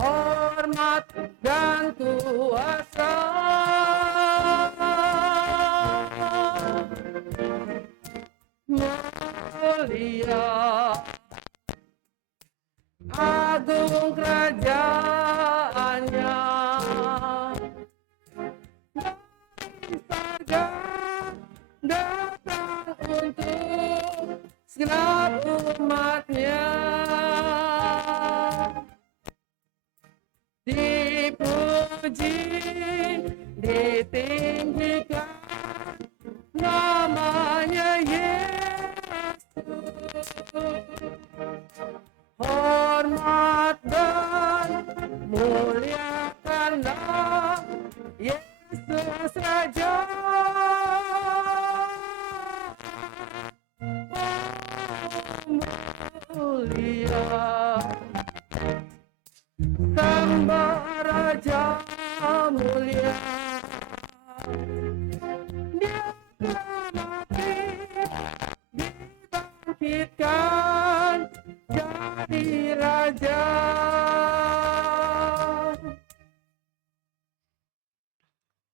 hormat dan kuasa. Mulia, agung kerajaannya, dari surga datang untuk segenap umatnya. Dipuji, ditinggikan namanya Yesus. Hormat dan muliakanlah Yesus Raja. Mulia, sembah Raja mulia. Dia telah mati, dibangkitkan jadi Raja.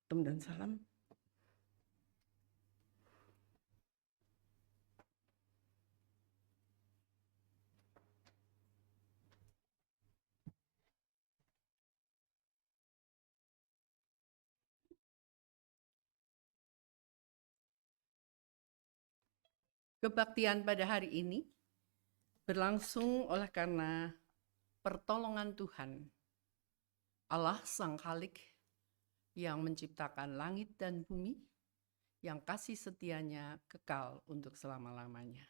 Salam dan salam. Kebaktian pada hari ini berlangsung oleh karena pertolongan Tuhan, Allah Sang Khalik yang menciptakan langit dan bumi, yang kasih setianya kekal untuk selama-lamanya.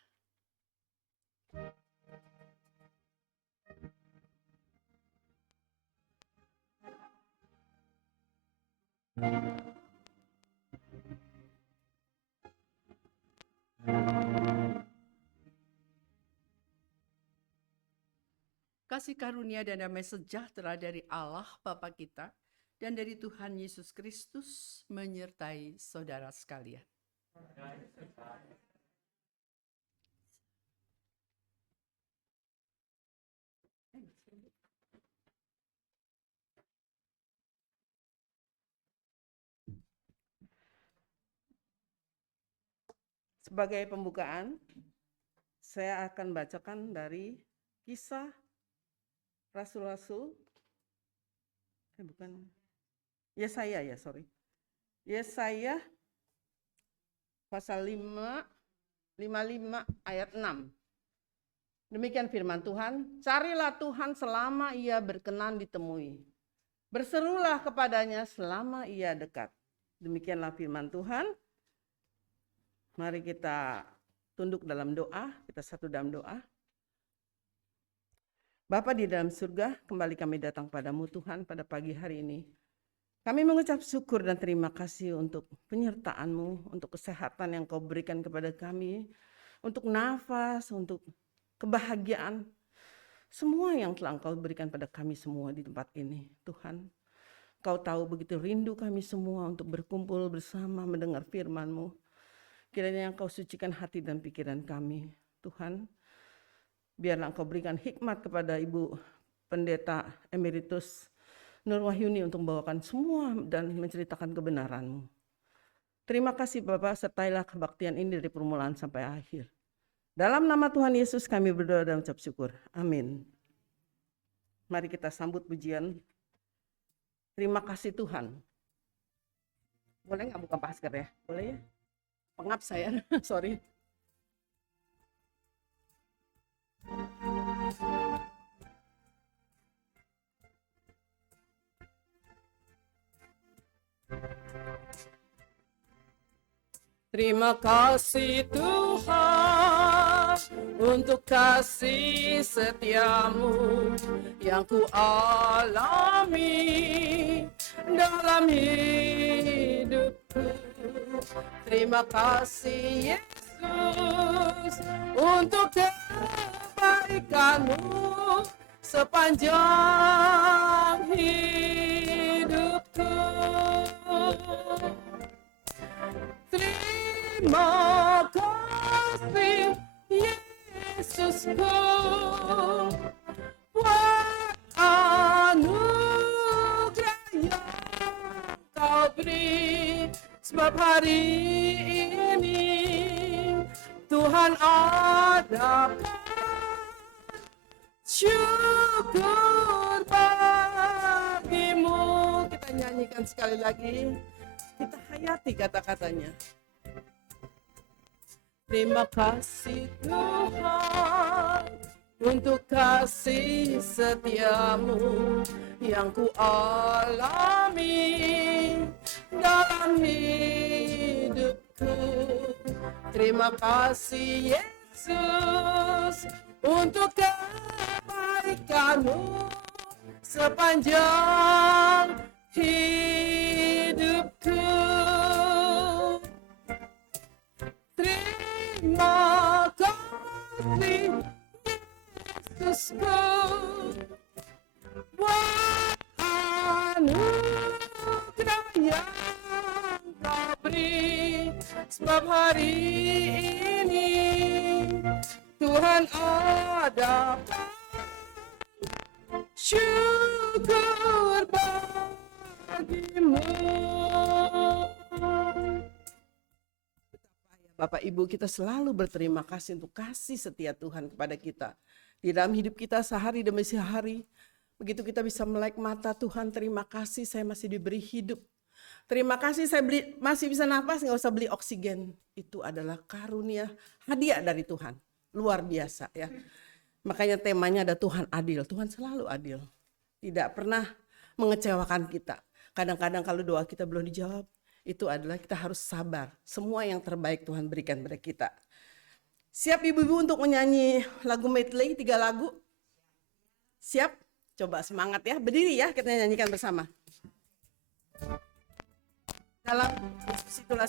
Kasih karunia dan damai sejahtera dari Allah Bapa kita dan dari Tuhan Yesus Kristus menyertai saudara sekalian. Sebagai pembukaan, saya akan bacakan dari Kisah Rasul-Rasul, Yesaya pasal 55 ayat 6. Demikian firman Tuhan, carilah Tuhan selama ia berkenan ditemui. Berserulah kepadanya selama ia dekat. Demikianlah firman Tuhan. Mari kita tunduk dalam doa, kita satu dalam doa. Bapa di dalam surga, kembali kami datang padamu Tuhan pada pagi hari ini. Kami mengucap syukur dan terima kasih untuk penyertaan-Mu, untuk kesehatan yang Kau berikan kepada kami, untuk nafas, untuk kebahagiaan, semua yang telah Engkau berikan pada kami semua di tempat ini. Tuhan, Kau tahu begitu rindu kami semua untuk berkumpul bersama mendengar firman-Mu. Kiranya Engkau sucikan hati dan pikiran kami. Tuhan, biarlah Engkau berikan hikmat kepada Ibu Pendeta Emeritus Nur Wahyuni untuk membawakan semua dan menceritakan kebenaran-Mu. Terima kasih Bapak, sertailah kebaktian ini dari permulaan sampai akhir. Dalam nama Tuhan Yesus kami berdoa dan ucap syukur. Amin. Mari kita sambut pujian. Terima kasih Tuhan. Boleh nggak buka masker ya? Boleh ya? Pengap saya, sorry. Terima kasih Tuhan untuk kasih setiamu yang ku alami dalam hidupku. Terima kasih Yesus untuk kebaikanmu sepanjang hidupku. Terima kasih Yesusku buat anugerah Sebab hari ini Tuhan ada, syukur bagimu. Kita nyanyikan sekali lagi, kita hayati kata-katanya. Terima kasih Tuhan untuk kasih setiamu yang ku alami dalam hidupku. Terima kasih Yesus untuk kebaikanmu sepanjang hidupku. Terima kasih Yesusku buat anugerah yang Kau beri. Sebab hari ini Tuhan ada, syukur bagimu. Bapak Ibu, kita selalu berterima kasih untuk kasih setia Tuhan kepada kita. Di dalam hidup kita sehari demi sehari, begitu kita bisa melek mata, Tuhan terima kasih saya masih diberi hidup. Terima kasih saya masih bisa nafas, nggak usah beli oksigen. Itu adalah karunia, hadiah dari Tuhan. Luar biasa ya. Makanya temanya ada Tuhan adil. Tuhan selalu adil. Tidak pernah mengecewakan kita. Kadang-kadang kalau doa kita belum dijawab, itu adalah kita harus sabar. Semua yang terbaik Tuhan berikan pada kita. Siap ibu-ibu untuk menyanyi lagu medley 3 lagu? Siap? Coba semangat ya. Berdiri ya, kita nyanyikan bersama. Dalam Yesus itulah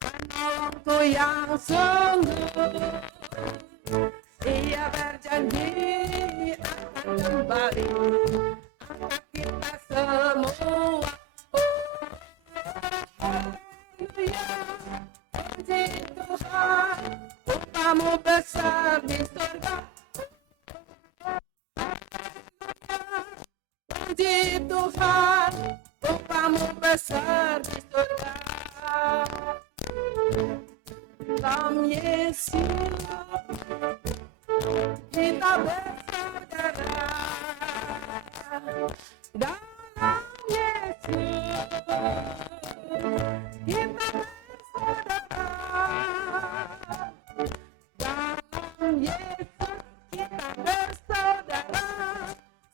penolongku yang sungguh, Ia berjanji akan kembali angkat kita semua. Puji Tuhan, upamu besar di surga. Puji Tuhan, upamu besar di surga. Dalam Yesus kita bersaudara. Dalam Yesus kita bersaudara. Dalam Yesus kita bersaudara,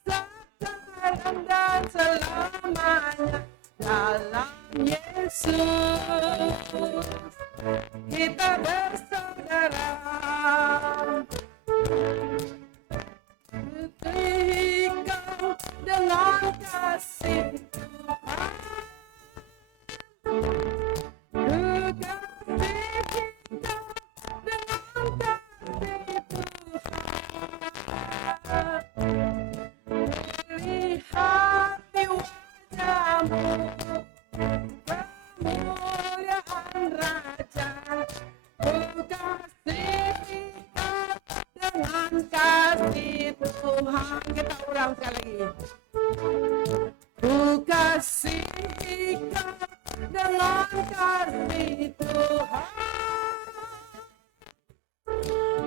sekarang dan selamanya. Dalam Yesus kita bersaudara. Engkau dengan kasih Tuhan, kekasih kita dengan kasih Tuhan. Melihat di wajahmu kemuliaan Raja, kekasih kita dengan kasih Tuhan. Kita ulang sekali lagi. Ku kasih kau dengan kasih Tuhan.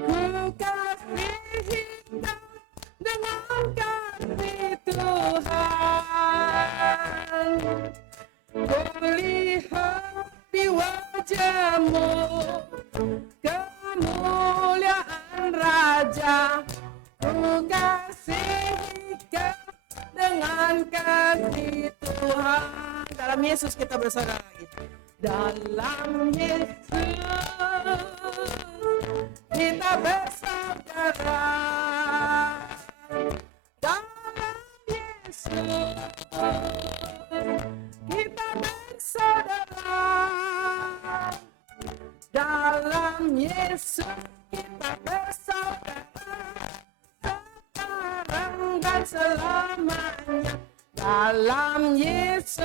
Ku kasih kau dengan kasih Tuhan. Ku lihat di wajahmu kemuliaan Raja, ku kasih kau dengan kasih Tuhan. Dalam Yesus kita bersaudara lagi. Dalam Yesus kita bersaudara. Dalam Yesus kita bersaudara. Dalam Yesus kita bersaudara, sekarang dan selamanya. Dalam Yesus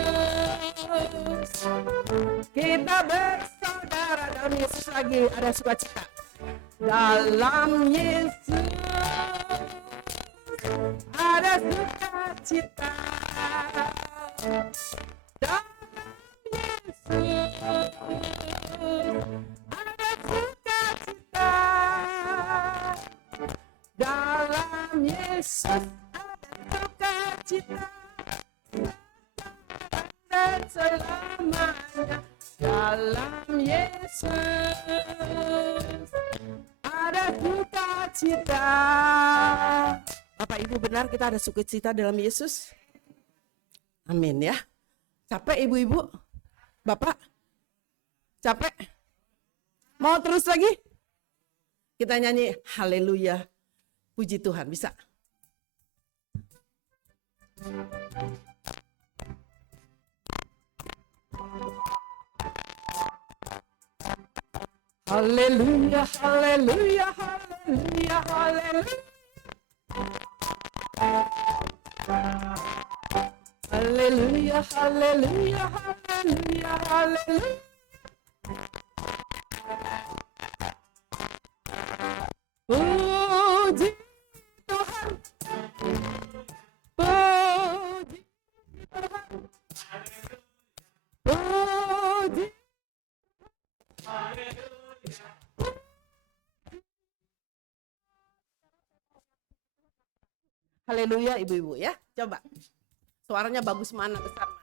kita bersaudara. Dalam Yesus lagi ada sukacita. Dalam Yesus ada sukacita. Dalam Yesus ada sukacita. Dalam Yesus ada sukacita dan selamanya. Dalam Yesus ada sukacita. Bapak Ibu, benar kita ada sukacita dalam Yesus? Amin ya. Capek ibu-ibu? Bapak? Capek? Mau terus lagi? Kita nyanyi haleluya. Puji Tuhan, bisa? Haleluya, haleluya, haleluya, haleluya. Haleluya, haleluya, haleluya, haleluya. Puji Tuhan. Puji Tuhan. Puji. Haleluya ibu-ibu ya. Coba. Suaranya bagus mana, besar mana?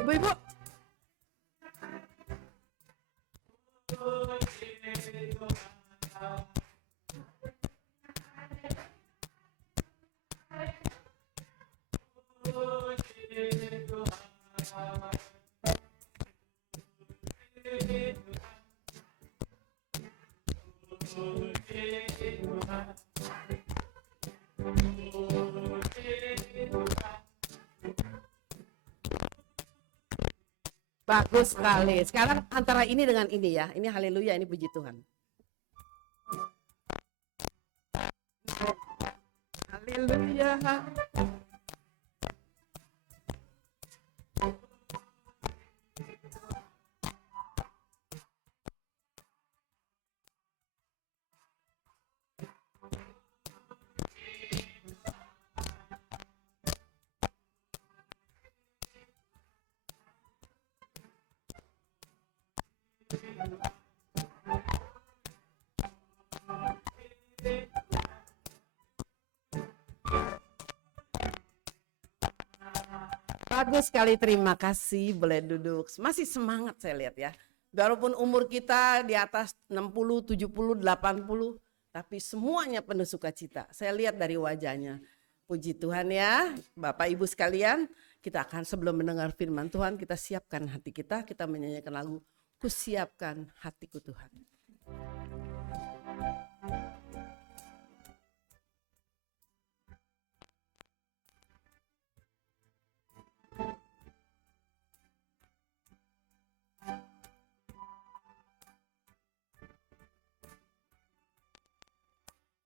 Ibu-ibu. Bagus sekali. Sekarang antara ini dengan ini ya. Ini haleluya, ini puji Tuhan. Haleluya. Bagus sekali, terima kasih. Boleh duduk. Masih semangat saya lihat ya. Walaupun umur kita di atas 60, 70, 80, tapi semuanya penuh sukacita. Saya lihat dari wajahnya. Puji Tuhan ya, Bapak Ibu sekalian. Kita akan sebelum mendengar firman Tuhan, kita siapkan hati kita menyanyikan lagu Kusiapkan Hatiku Tuhan.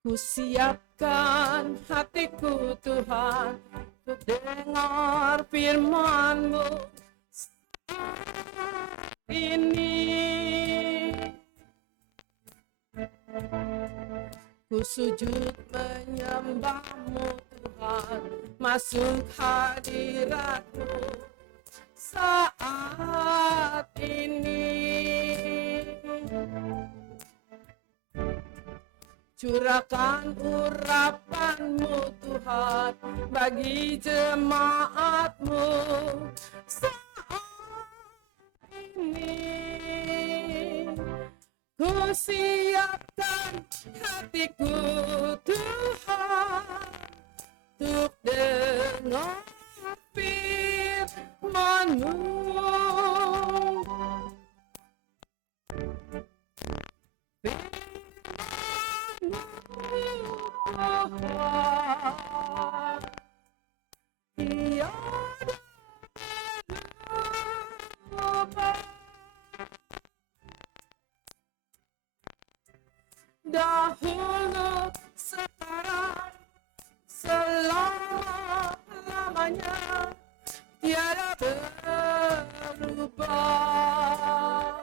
Kusiapkan hatiku Tuhan untuk dengar firman-Mu ini. Ku sujud menyembah-Mu Tuhan, masuk hadirat-Mu saat ini. Curahkan urapan-Mu Tuhan bagi jemaat-Mu saat ini. Ku siapkan hatiku Tuhan untuk dengar firman-Mu. Dahulu, sekarang, selama-lamanya tiada berubah.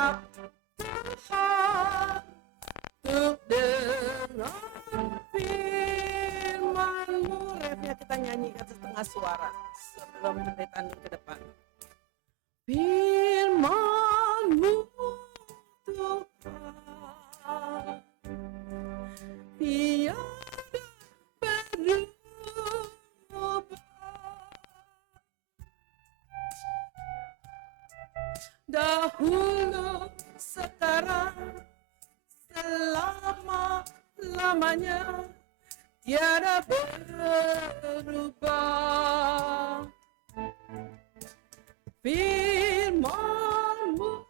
siap Tuhan untuk dengar firman-Mu. Refnya kita nyanyikan setengah suara sebelum kita tanding ke depan. Firman-Mu Tuhan, tiada berubah. Dahulu, sekarang, selama-lamanya, tiada berubah. Firman-Mu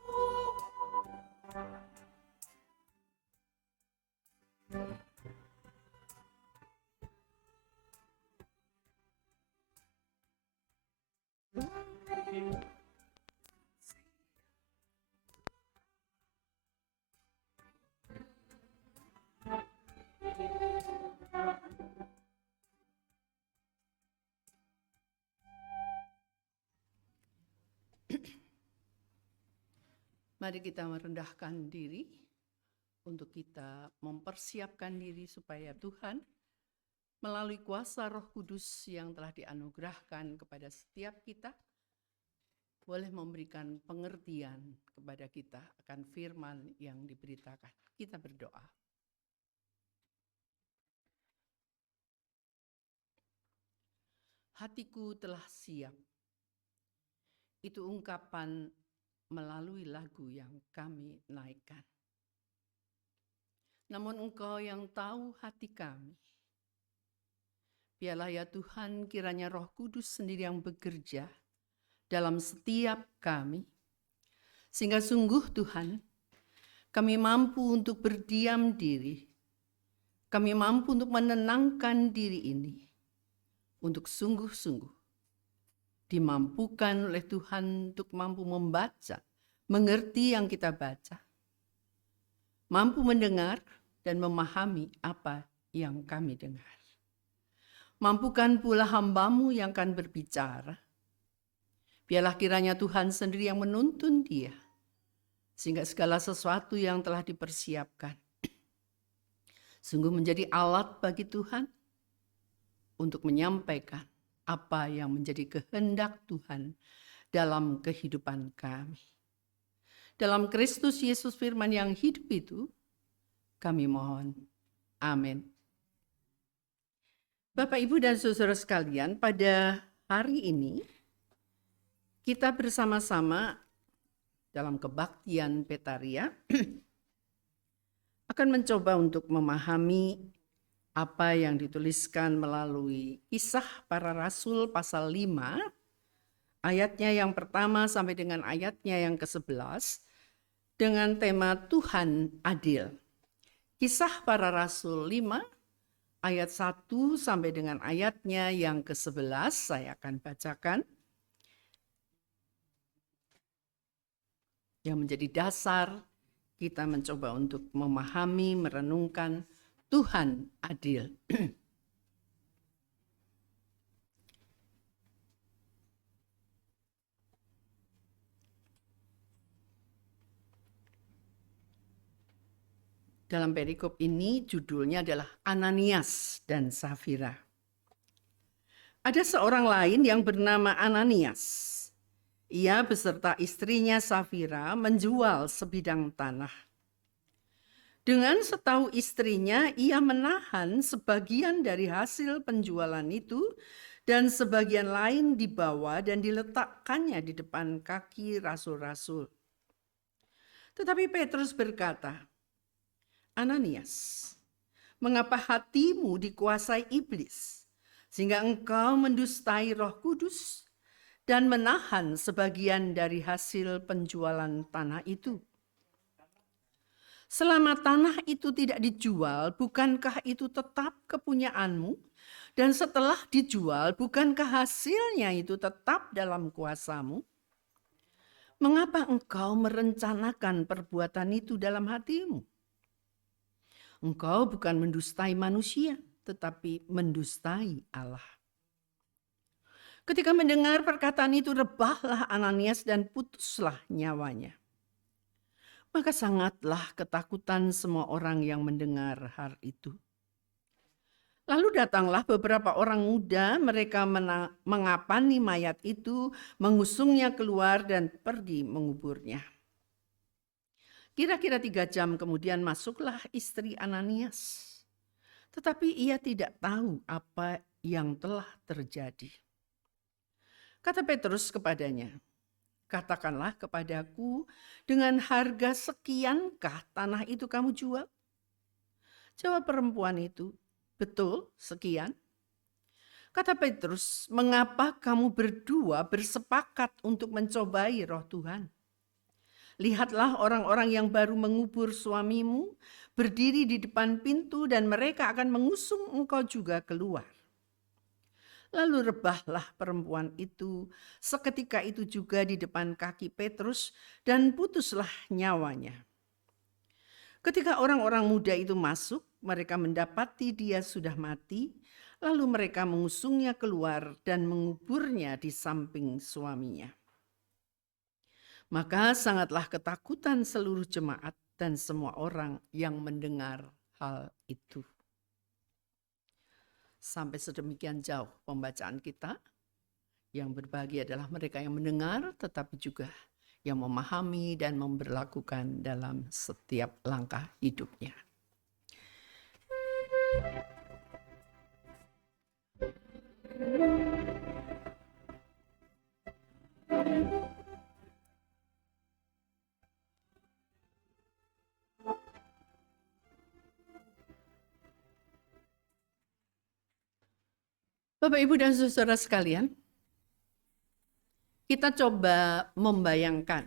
Mari kita merendahkan diri untuk kita mempersiapkan diri supaya Tuhan melalui kuasa Roh Kudus yang telah dianugerahkan kepada setiap kita boleh memberikan pengertian kepada kita akan firman yang diberitakan. Kita berdoa. Hatiku telah siap. Itu ungkapan melalui lagu yang kami naikkan. Namun Engkau yang tahu hati kami. Biarlah ya Tuhan, kiranya Roh Kudus sendiri yang bekerja dalam setiap kami. Sehingga sungguh Tuhan, kami mampu untuk berdiam diri. Kami mampu untuk menenangkan diri ini. Untuk sungguh-sungguh dimampukan oleh Tuhan untuk mampu membaca, mengerti yang kita baca, mampu mendengar dan memahami apa yang kami dengar. Mampukan pula hamba-Mu yang akan berbicara. Biarlah kiranya Tuhan sendiri yang menuntun dia, sehingga segala sesuatu yang telah dipersiapkan sungguh menjadi alat bagi Tuhan untuk menyampaikan apa yang menjadi kehendak Tuhan dalam kehidupan kami. Dalam Kristus Yesus firman yang hidup itu, kami mohon. Amin. Bapak, Ibu, dan saudara sekalian, pada hari ini kita bersama-sama dalam kebaktian Petaria akan mencoba untuk memahami apa yang dituliskan melalui Kisah Para Rasul pasal 5, ayatnya yang pertama sampai dengan ayatnya yang ke-11, dengan tema Tuhan Adil. Kisah Para Rasul 5, ayat 1 sampai dengan ayatnya yang ke-11, saya akan bacakan. Yang menjadi dasar kita mencoba untuk memahami, merenungkan Tuhan adil. Dalam perikop ini judulnya adalah Ananias dan Safira. Ada seorang lain yang bernama Ananias. Ia beserta istrinya Safira menjual sebidang tanah. Dengan setahu istrinya, ia menahan sebagian dari hasil penjualan itu dan sebagian lain dibawa dan diletakkannya di depan kaki rasul-rasul. Tetapi Petrus berkata, Ananias, mengapa hatimu dikuasai iblis, sehingga engkau mendustai Roh Kudus dan menahan sebagian dari hasil penjualan tanah itu? Selama tanah itu tidak dijual, bukankah itu tetap kepunyaanmu? Dan setelah dijual, bukankah hasilnya itu tetap dalam kuasamu? Mengapa engkau merencanakan perbuatan itu dalam hatimu? Engkau bukan mendustai manusia, tetapi mendustai Allah. Ketika mendengar perkataan itu, rebahlah Ananias dan putuslah nyawanya. Maka sangatlah ketakutan semua orang yang mendengar hal itu. Lalu datanglah beberapa orang muda, mereka mengapani mayat itu, mengusungnya keluar dan pergi menguburnya. Kira-kira 3 jam kemudian masuklah istri Ananias. Tetapi ia tidak tahu apa yang telah terjadi. Kata Petrus kepadanya, "Katakanlah kepadaku, dengan harga sekiankah tanah itu kamu jual?" Jawab perempuan itu, "Betul, sekian." Kata Petrus, "Mengapa kamu berdua bersepakat untuk mencobai roh Tuhan? Lihatlah orang-orang yang baru mengubur suamimu berdiri di depan pintu dan mereka akan mengusung engkau juga keluar." Lalu rebahlah perempuan itu seketika itu juga di depan kaki Petrus dan putuslah nyawanya. Ketika orang-orang muda itu masuk, mereka mendapati dia sudah mati, lalu mereka mengusungnya keluar dan menguburnya di samping suaminya. Maka sangatlah ketakutan seluruh jemaat dan semua orang yang mendengar hal itu. Sampai sedemikian jauh pembacaan kita. Yang berbahagia adalah mereka yang mendengar, tetapi juga yang memahami dan memberlakukan dalam setiap langkah hidupnya. Bapak, Ibu, dan saudara sekalian, kita coba membayangkan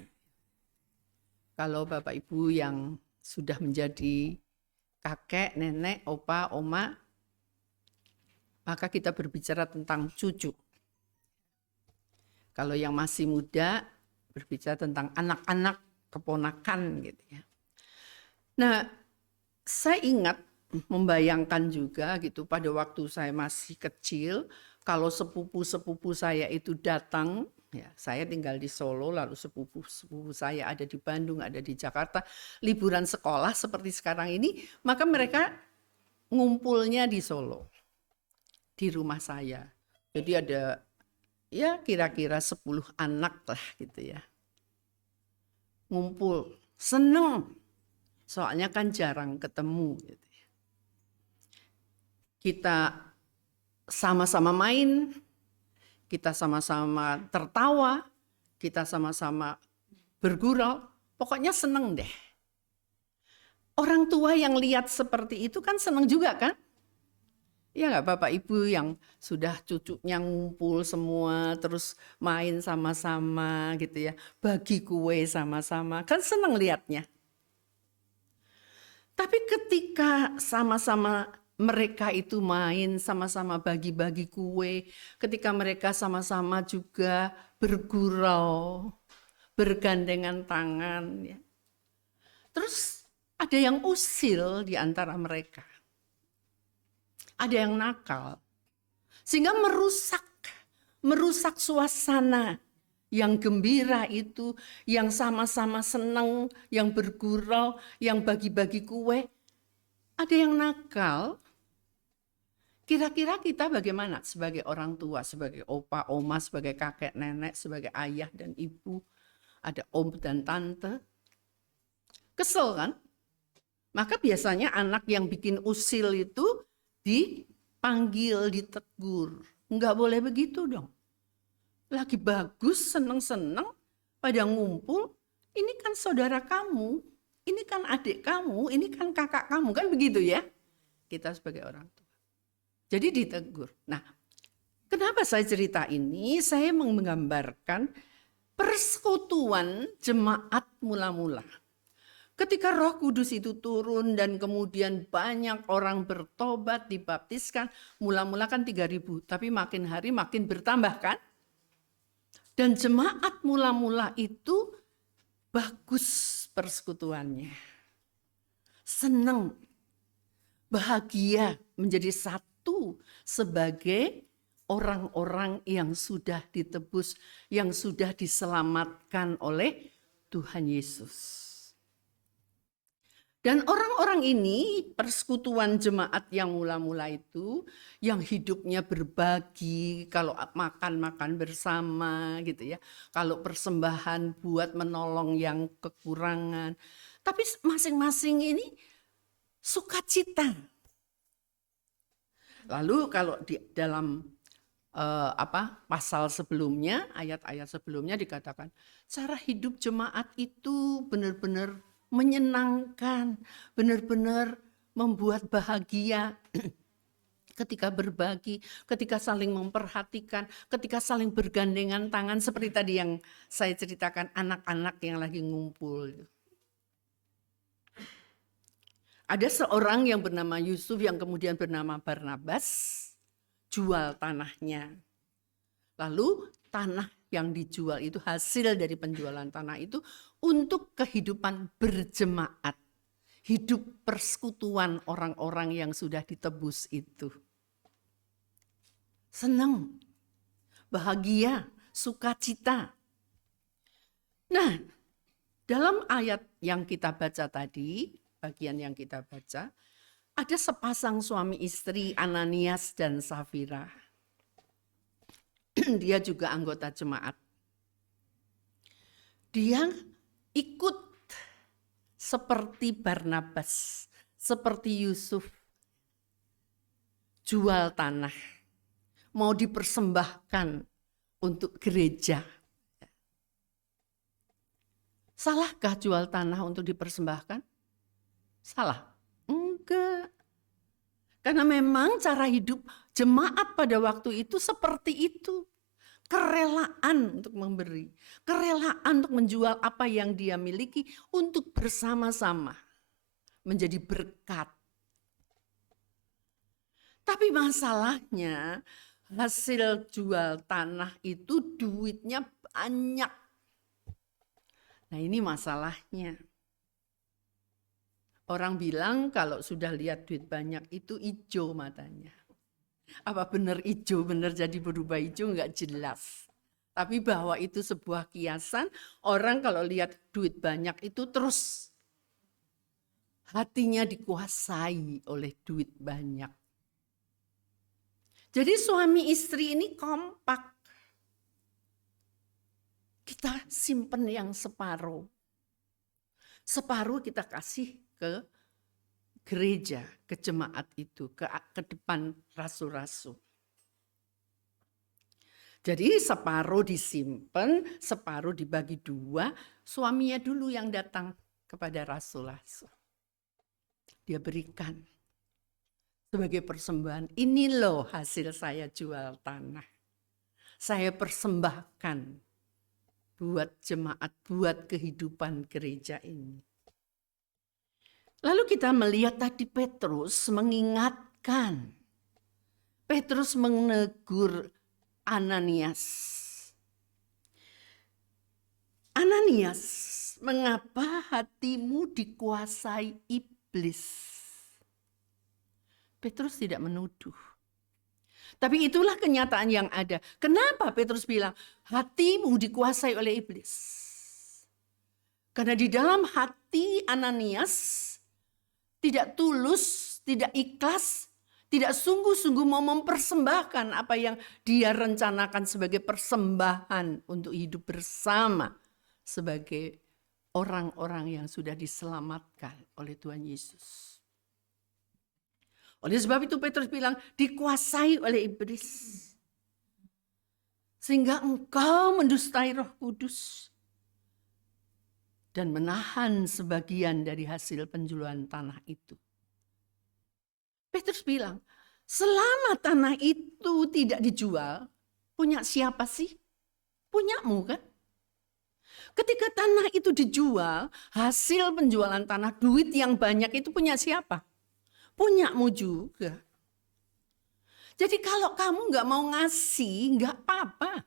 kalau Bapak Ibu yang sudah menjadi kakek, nenek, opa, oma, maka kita berbicara tentang cucu. Kalau yang masih muda, berbicara tentang anak-anak, keponakan gitu ya. Nah, saya ingat membayangkan juga gitu pada waktu saya masih kecil, kalau sepupu-sepupu saya itu datang, ya saya tinggal di Solo, lalu sepupu-sepupu saya ada di Bandung, ada di Jakarta, liburan sekolah seperti sekarang ini, maka mereka ngumpulnya di Solo, di rumah saya. Jadi ada ya kira-kira 10 anak lah gitu ya. Ngumpul, seneng, soalnya kan jarang ketemu gitu. Kita sama-sama main, kita sama-sama tertawa, kita sama-sama bergurau, pokoknya seneng deh. Orang tua yang lihat seperti itu kan seneng juga kan? Ya nggak Bapak Ibu yang sudah cucunya ngumpul semua, terus main sama-sama gitu ya, bagi kue sama-sama, kan seneng lihatnya. Tapi ketika sama-sama mereka itu main, sama-sama bagi-bagi kue, ketika mereka sama-sama juga bergurau, bergandengan tangan, ya. Terus ada yang usil di antara mereka. Ada yang nakal. Sehingga merusak suasana yang gembira itu, yang sama-sama senang, yang bergurau, yang bagi-bagi kue. Ada yang nakal. Kira-kira kita bagaimana sebagai orang tua, sebagai opa, oma, sebagai kakek, nenek, sebagai ayah dan ibu, ada om dan tante. Kesel kan? Maka biasanya anak yang bikin usil itu dipanggil, ditegur. Enggak boleh begitu dong. Lagi bagus, seneng-seneng, pada ngumpul, ini kan saudara kamu, ini kan adik kamu, ini kan kakak kamu, kan begitu ya? Kita sebagai orang tua. Jadi ditegur. Nah, kenapa saya cerita ini? Saya menggambarkan persekutuan jemaat mula-mula. Ketika Roh Kudus itu turun dan kemudian banyak orang bertobat, dibaptiskan, mula-mula kan 3.000, tapi makin hari makin bertambah kan? Dan jemaat mula-mula itu bagus persekutuannya. Senang, bahagia menjadi satu sebagai orang-orang yang sudah ditebus, yang sudah diselamatkan oleh Tuhan Yesus. Dan orang-orang ini, persekutuan jemaat yang mula-mula itu, yang hidupnya berbagi, kalau makan-makan bersama gitu ya. Kalau persembahan buat menolong yang kekurangan. Tapi masing-masing ini sukacita. Lalu kalau di dalam pasal sebelumnya, ayat-ayat sebelumnya dikatakan, cara hidup jemaat itu benar-benar menyenangkan, benar-benar membuat bahagia ketika berbagi, ketika saling memperhatikan, ketika saling bergandengan tangan seperti tadi yang saya ceritakan, anak-anak yang lagi ngumpul. Ada seorang yang bernama Yusuf yang kemudian bernama Barnabas, jual tanahnya. Lalu tanah yang dijual itu, hasil dari penjualan tanah itu untuk kehidupan berjemaat. Hidup persekutuan orang-orang yang sudah ditebus itu. Senang, bahagia, sukacita. Nah, dalam ayat yang kita baca tadi, bagian yang kita baca, ada sepasang suami istri, Ananias dan Safira. Dia juga anggota jemaat. Dia ikut seperti Barnabas, seperti Yusuf, jual tanah, mau dipersembahkan untuk gereja. Salahkah jual tanah untuk dipersembahkan? Salah? Enggak. Karena memang cara hidup jemaat pada waktu itu seperti itu. Kerelaan untuk memberi, kerelaan untuk menjual apa yang dia miliki untuk bersama-sama menjadi berkat. Tapi masalahnya hasil jual tanah itu duitnya banyak. Nah, ini masalahnya. Orang bilang kalau sudah lihat duit banyak itu hijau matanya. Apa benar hijau, benar jadi berubah hijau, enggak jelas. Tapi bahwa itu sebuah kiasan, orang kalau lihat duit banyak itu terus hatinya dikuasai oleh duit banyak. Jadi suami istri ini kompak. Kita simpen yang separuh. Separuh kita kasih ke gereja, ke jemaat itu, ke depan rasul-rasul. Jadi separuh disimpan, separuh dibagi dua, suaminya dulu yang datang kepada rasul-rasul. Dia berikan sebagai persembahan, ini loh hasil saya jual tanah. Saya persembahkan buat jemaat, buat kehidupan gereja ini. Lalu kita melihat tadi Petrus mengingatkan. Petrus menegur Ananias. Ananias, mengapa hatimu dikuasai iblis? Petrus tidak menuduh. Tapi itulah kenyataan yang ada. Kenapa Petrus bilang hatimu dikuasai oleh iblis? Karena di dalam hati Ananias tidak tulus, tidak ikhlas, tidak sungguh-sungguh mau mempersembahkan apa yang dia rencanakan sebagai persembahan untuk hidup bersama sebagai orang-orang yang sudah diselamatkan oleh Tuhan Yesus. Oleh sebab itu Petrus bilang dikuasai oleh iblis. Sehingga engkau mendustai Roh Kudus dan menahan sebagian dari hasil penjualan tanah itu. Petrus bilang, selama tanah itu tidak dijual, punya siapa sih? Punyamu kan? Ketika tanah itu dijual, hasil penjualan tanah, duit yang banyak itu punya siapa? Punyamu juga. Jadi kalau kamu nggak mau ngasih, nggak apa-apa.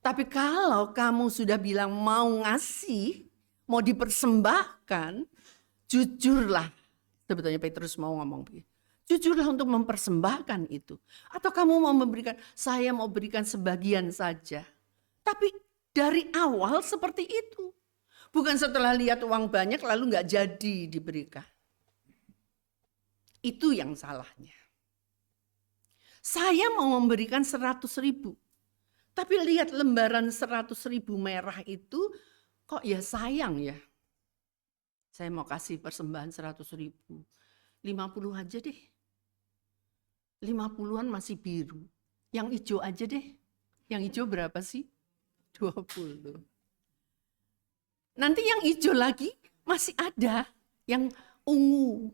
Tapi kalau kamu sudah bilang mau ngasih, mau dipersembahkan, jujurlah. Sebetulnya Petrus mau ngomong begitu. Jujurlah untuk mempersembahkan itu. Atau kamu mau memberikan, saya mau berikan sebagian saja. Tapi dari awal seperti itu. Bukan setelah lihat uang banyak lalu nggak jadi diberikan. Itu yang salahnya. Saya mau memberikan 100.000. Tapi lihat lembaran 100.000 merah itu kok ya sayang ya. Saya mau kasih persembahan 100.000. 50 aja deh. 50-an masih biru. Yang hijau aja deh. Yang hijau berapa sih? 20. Nanti yang hijau lagi masih ada. Yang ungu.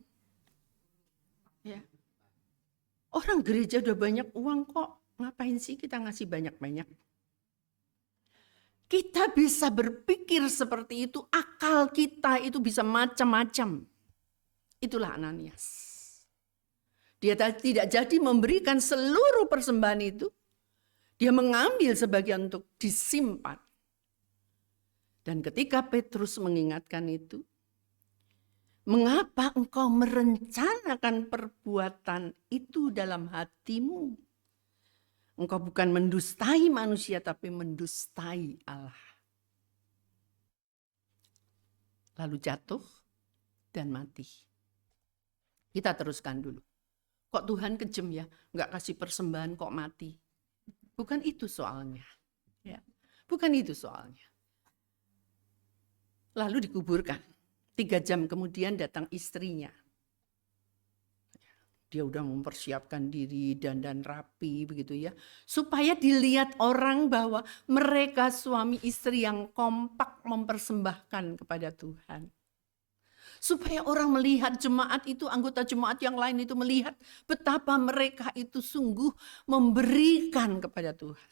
Ya. Orang gereja udah banyak uang kok. Ngapain sih kita ngasih banyak-banyak? Kita bisa berpikir seperti itu. Akal kita itu bisa macam-macam. Itulah Ananias. Dia tidak jadi memberikan seluruh persembahan itu. Dia mengambil sebagian untuk disimpan. Dan ketika Petrus mengingatkan itu, mengapa engkau merencanakan perbuatan itu dalam hatimu? Engkau bukan mendustai manusia, tapi mendustai Allah. Lalu jatuh dan mati. Kita teruskan dulu. Kok Tuhan kejam ya? Enggak kasih persembahan kok mati? Bukan itu soalnya. Ya. Bukan itu soalnya. Lalu dikuburkan. 3 jam kemudian datang istrinya. Dia udah mempersiapkan diri dandan rapi begitu ya. Supaya dilihat orang bahwa mereka suami istri yang kompak mempersembahkan kepada Tuhan. Supaya orang melihat jemaat itu, anggota jemaat yang lain itu melihat betapa mereka itu sungguh memberikan kepada Tuhan.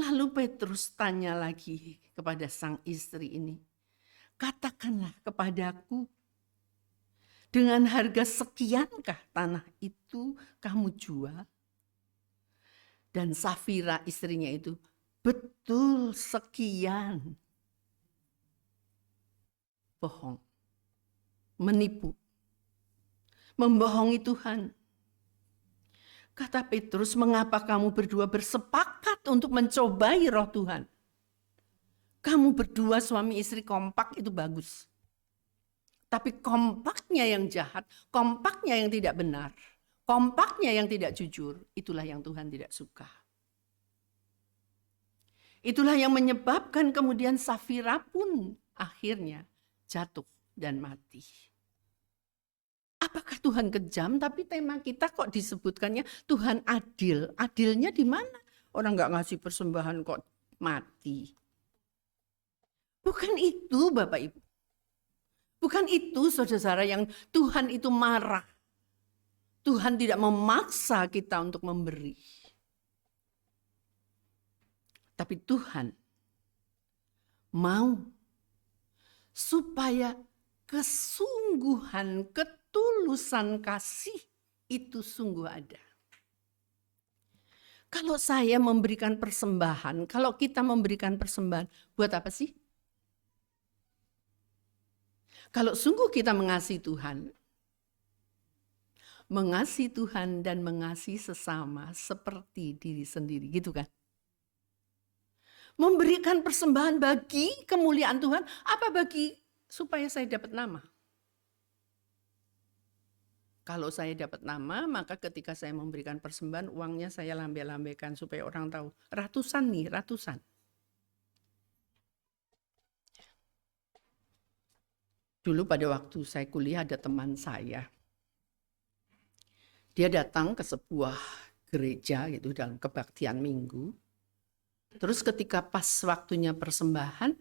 Lalu Petrus tanya lagi kepada sang istri ini. Katakanlah kepadaku, dengan harga sekiankah tanah itu kamu jual? Dan Safira istrinya itu, betul sekian. Bohong, menipu, membohongi Tuhan. Kata Petrus, mengapa kamu berdua bersepakat untuk mencobai roh Tuhan? Kamu berdua suami istri kompak itu bagus. Tapi kompaknya yang jahat, kompaknya yang tidak benar, kompaknya yang tidak jujur, itulah yang Tuhan tidak suka. Itulah yang menyebabkan kemudian Safira pun akhirnya jatuh dan mati. Apakah Tuhan kejam? Tapi tema kita kok disebutkannya Tuhan adil. Adilnya di mana? Orang nggak ngasih persembahan kok mati. Bukan itu Bapak Ibu. Bukan itu saudara-saudara yang Tuhan itu marah. Tuhan tidak memaksa kita untuk memberi. Tapi Tuhan mau supaya kesungguhan, ketulusan kasih itu sungguh ada. Kalau saya memberikan persembahan, kalau kita memberikan persembahan, buat apa sih? Kalau sungguh kita mengasihi Tuhan dan mengasihi sesama seperti diri sendiri, gitu kan? Memberikan persembahan bagi kemuliaan Tuhan, apa bagi supaya saya dapat nama? Kalau saya dapat nama, maka ketika saya memberikan persembahan, uangnya saya lambe-lambekan supaya orang tahu. Ratusan nih, ratusan. Dulu pada waktu saya kuliah ada teman saya. Dia datang ke sebuah gereja gitu dalam kebaktian minggu. Terus ketika pas waktunya persembahan,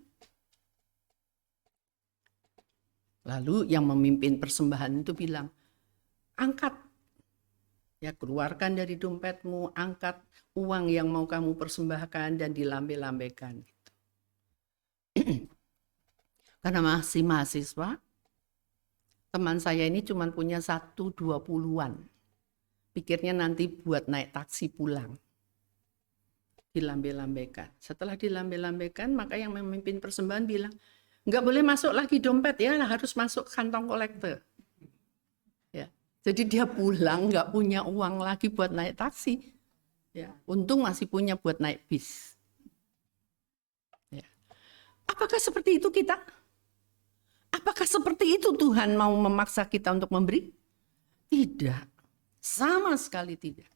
lalu yang memimpin persembahan itu bilang, angkat, ya keluarkan dari dompetmu, angkat uang yang mau kamu persembahkan dan dilambe-lambekan. Karena masih mahasiswa, teman saya ini cuma punya 1,20-an. Pikirnya nanti buat naik taksi pulang. Dilambe-lambekan. Setelah dilambe-lambekan, maka yang memimpin persembahan bilang, nggak boleh masuk lagi dompet ya, harus masuk kantong kolektor. Ya. Jadi dia pulang nggak punya uang lagi buat naik taksi. Ya. Untung masih punya buat naik bis. Ya. Apakah seperti itu kita? Apakah seperti itu Tuhan mau memaksa kita untuk memberi? Tidak, sama sekali tidak.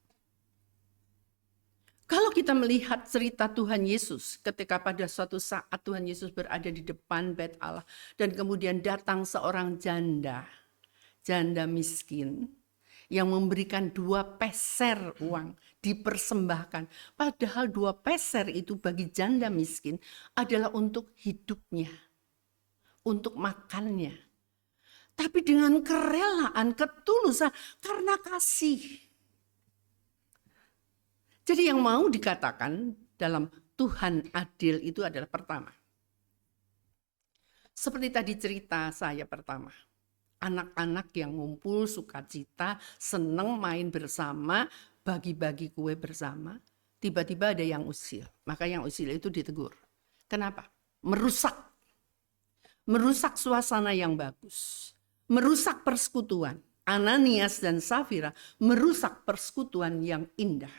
Kalau kita melihat cerita Tuhan Yesus ketika pada suatu saat Tuhan Yesus berada di depan bait Allah dan kemudian datang seorang janda miskin yang memberikan 2 peser uang dipersembahkan. Padahal 2 peser itu bagi janda miskin adalah untuk hidupnya, untuk makannya. Tapi dengan kerelaan, ketulusan, karena kasih. Jadi yang mau dikatakan dalam Tuhan adil itu adalah pertama. Seperti tadi cerita saya pertama. Anak-anak yang ngumpul, sukacita, senang main bersama, bagi-bagi kue bersama. Tiba-tiba ada yang usil. Maka yang usil itu ditegur. Kenapa? Merusak suasana yang bagus. Merusak persekutuan. Ananias dan Safira merusak persekutuan yang indah.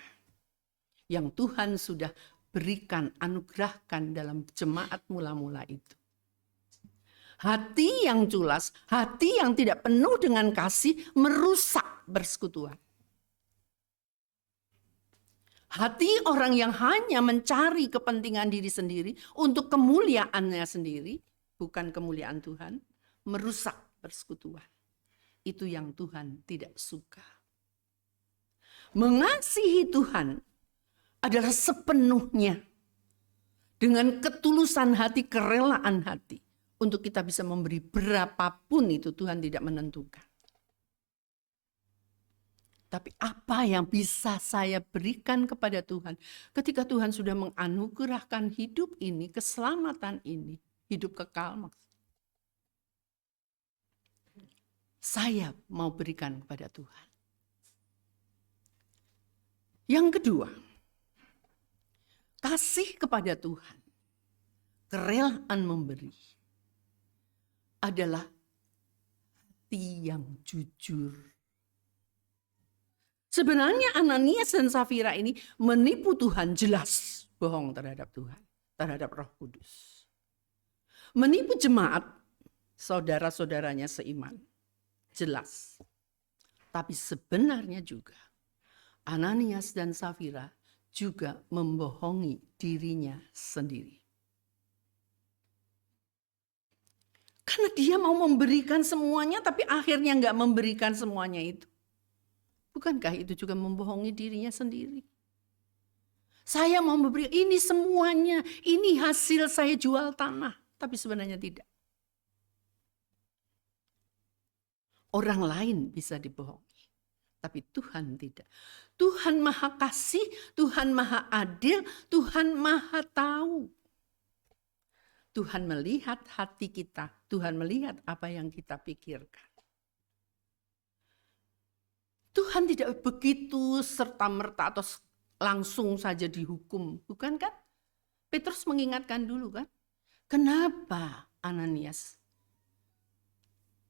Yang Tuhan sudah berikan, anugerahkan dalam jemaat mula-mula itu. Hati yang culas, hati yang tidak penuh dengan kasih merusak persekutuan. Hati orang yang hanya mencari kepentingan diri sendiri untuk kemuliaannya sendiri, bukan kemuliaan Tuhan, merusak persekutuan. Itu yang Tuhan tidak suka. Mengasihi Tuhan adalah sepenuhnya dengan ketulusan hati, kerelaan hati untuk kita bisa memberi berapapun itu Tuhan tidak menentukan. Tapi apa yang bisa saya berikan kepada Tuhan ketika Tuhan sudah menganugerahkan hidup ini, keselamatan ini, hidup kekal maksudnya. Saya mau berikan kepada Tuhan. Yang kedua, kasih kepada Tuhan, kerelaan memberi adalah hati yang jujur. Sebenarnya Ananias dan Safira ini menipu Tuhan, jelas bohong terhadap Tuhan, terhadap Roh Kudus. Menipu jemaat, saudara-saudaranya seiman, jelas. Tapi sebenarnya juga Ananias dan Safira juga membohongi dirinya sendiri. Karena dia mau memberikan semuanya tapi akhirnya nggak memberikan semuanya itu. Bukankah itu juga membohongi dirinya sendiri? Saya mau memberi ini semuanya, ini hasil saya jual tanah. Tapi sebenarnya tidak. Orang lain bisa dibohongi, tapi Tuhan tidak. Tuhan Maha Kasih, Tuhan Maha Adil, Tuhan Maha Tahu. Tuhan melihat hati kita, Tuhan melihat apa yang kita pikirkan. Tuhan tidak begitu serta-merta atau langsung saja dihukum, bukan kan? Petrus mengingatkan dulu kan, kenapa Ananias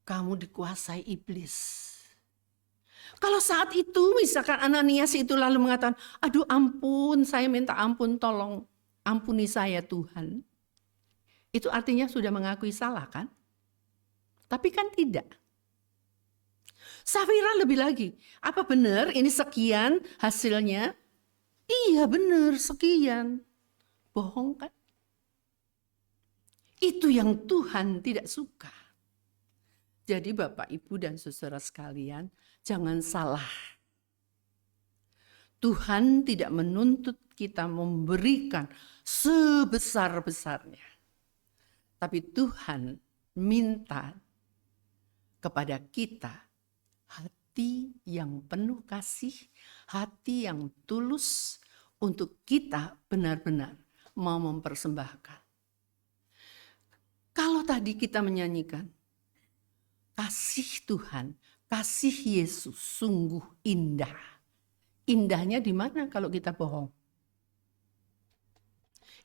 kamu dikuasai iblis? Kalau saat itu misalkan Ananias itu lalu mengatakan, aduh ampun, saya minta ampun, tolong ampuni saya Tuhan. Itu artinya sudah mengakui salah kan? Tapi kan tidak. Safira lebih lagi, apa benar ini sekian hasilnya? Iya benar sekian. Bohong kan? Itu yang Tuhan tidak suka. Jadi Bapak, Ibu, dan saudara sekalian, jangan salah. Tuhan tidak menuntut kita memberikan sebesar-besarnya. Tapi Tuhan minta kepada kita hati yang penuh kasih, hati yang tulus untuk kita benar-benar mau mempersembahkan. Kalau tadi kita menyanyikan, kasih Tuhan, kasih Yesus sungguh indah. Indahnya di mana kalau kita bohong?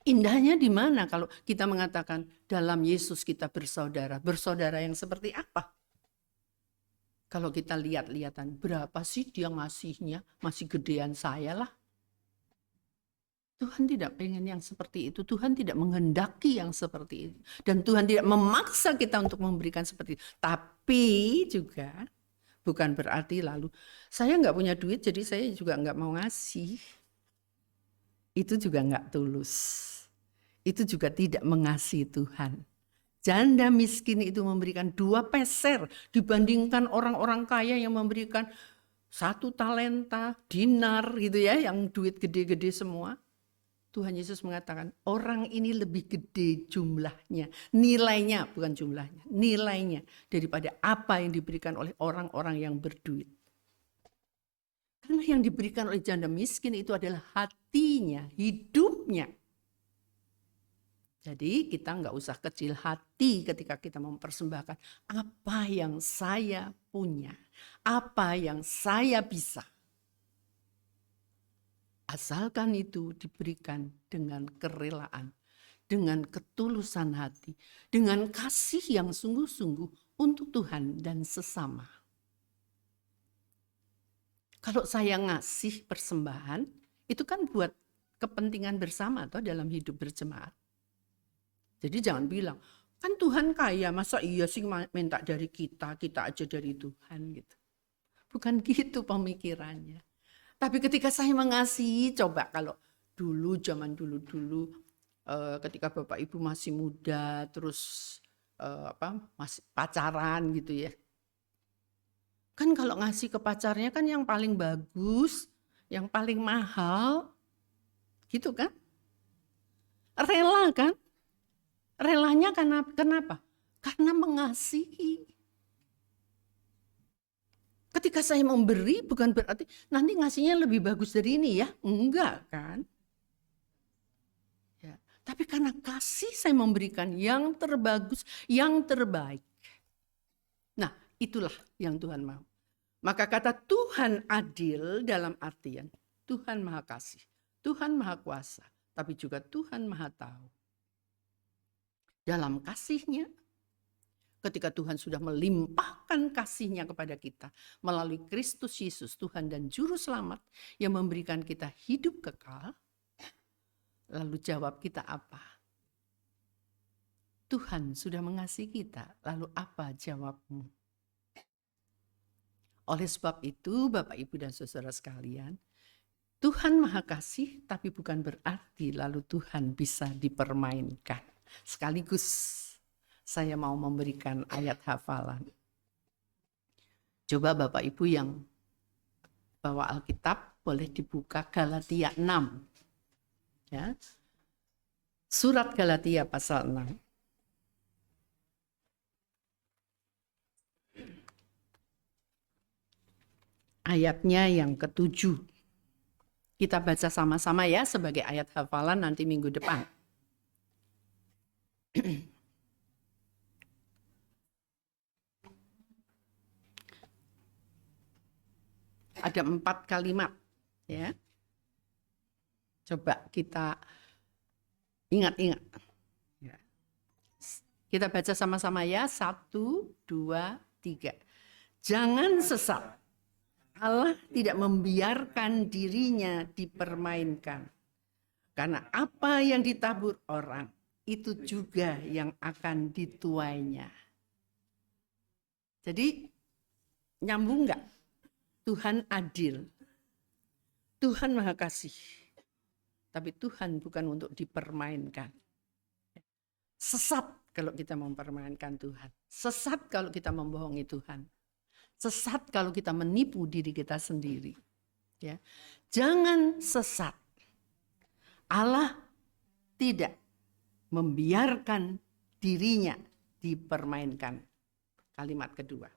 Indahnya di mana kalau kita mengatakan dalam Yesus kita bersaudara? Bersaudara yang seperti apa? Kalau kita lihat-lihatan, berapa sih dia ngasihnya? Masih gedean saya lah. Tuhan tidak pengen yang seperti itu. Tuhan tidak menghendaki yang seperti itu. Dan Tuhan tidak memaksa kita untuk memberikan seperti itu. Tapi juga bukan berarti lalu saya nggak punya duit jadi saya juga nggak mau ngasih. Itu juga nggak tulus. Itu juga tidak mengasihi Tuhan. Janda miskin itu memberikan 2 peser dibandingkan orang-orang kaya yang memberikan 1 talenta, dinar gitu ya, yang duit gede-gede semua. Tuhan Yesus mengatakan orang ini lebih gede jumlahnya, nilainya bukan jumlahnya, nilainya daripada apa yang diberikan oleh orang-orang yang berduit. Karena yang diberikan oleh janda miskin itu adalah hatinya, hidupnya. Jadi kita nggak usah kecil hati ketika kita mempersembahkan apa yang saya punya, apa yang saya bisa. Asalkan itu diberikan dengan kerelaan, dengan ketulusan hati, dengan kasih yang sungguh-sungguh untuk Tuhan dan sesama. Kalau saya ngasih persembahan, itu kan buat kepentingan bersama atau dalam hidup berjemaat. Jadi jangan bilang, kan Tuhan kaya, masa iya sih minta dari kita, kita aja dari Tuhan gitu. Bukan gitu pemikirannya. Tapi ketika saya mengasihi, coba kalau dulu, zaman dulu-dulu, ketika Bapak Ibu masih muda, terus masih pacaran gitu ya. Kan kalau ngasih ke pacarnya kan yang paling bagus, yang paling mahal, gitu kan? Rela kan? Relanya kenapa? Karena mengasihi. Ketika saya memberi bukan berarti nanti ngasihnya lebih bagus dari ini ya. Enggak kan. Ya. Tapi karena kasih saya memberikan yang terbagus, yang terbaik. Nah itulah yang Tuhan mau. Maka kata Tuhan adil dalam artian Tuhan maha kasih, Tuhan maha kuasa, tapi juga Tuhan maha tahu. Dalam kasihnya, ketika Tuhan sudah melimpahkan kasih-Nya kepada kita melalui Kristus Yesus, Tuhan dan Juru Selamat yang memberikan kita hidup kekal, lalu jawab kita apa? Tuhan sudah mengasihi kita, lalu apa jawabmu? Oleh sebab itu, Bapak, Ibu, dan Saudara sekalian, Tuhan Maha Kasih, tapi bukan berarti lalu Tuhan bisa dipermainkan. Sekaligus saya mau memberikan ayat hafalan. Coba Bapak Ibu yang bawa Alkitab boleh dibuka Galatia 6. Ya. Surat Galatia pasal 6. Ayatnya yang ke-7. Kita baca sama-sama ya sebagai ayat hafalan nanti minggu depan. Ada 4 kalimat ya. Coba kita ingat-ingat. Ya. Kita baca sama-sama ya. 1, 2, 3. Jangan sesat. Allah tidak membiarkan dirinya dipermainkan. Karena apa yang ditabur orang, itu juga yang akan dituainya. Jadi nyambung enggak? Tuhan adil. Tuhan Maha Kasih. Tapi Tuhan bukan untuk dipermainkan. Sesat kalau kita mempermainkan Tuhan. Sesat kalau kita membohongi Tuhan. Sesat kalau kita menipu diri kita sendiri. Ya. Jangan sesat. Allah tidak membiarkan dirinya dipermainkan. Kalimat kedua.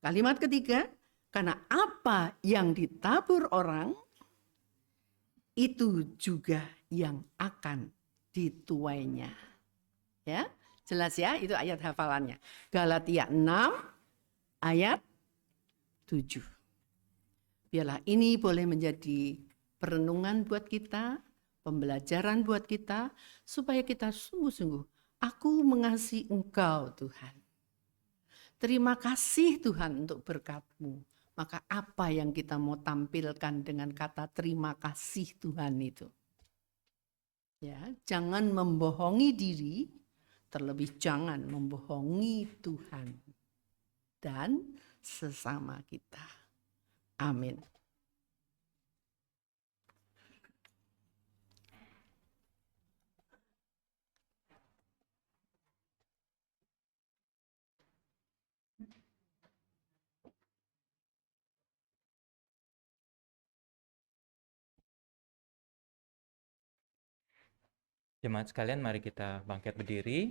Kalimat ketiga, karena apa yang ditabur orang, itu juga yang akan dituainya. Ya, jelas ya, itu ayat hafalannya. Galatia 6 ayat 7. Biarlah ini boleh menjadi perenungan buat kita, pembelajaran buat kita, supaya kita sungguh-sungguh, aku mengasihi Engkau Tuhan. Terima kasih Tuhan untuk berkat-Mu. Maka apa yang kita mau tampilkan dengan kata terima kasih Tuhan itu? Ya, jangan membohongi diri, terlebih jangan membohongi Tuhan dan sesama kita. Amin. Jemaat sekalian, mari kita bangkit berdiri.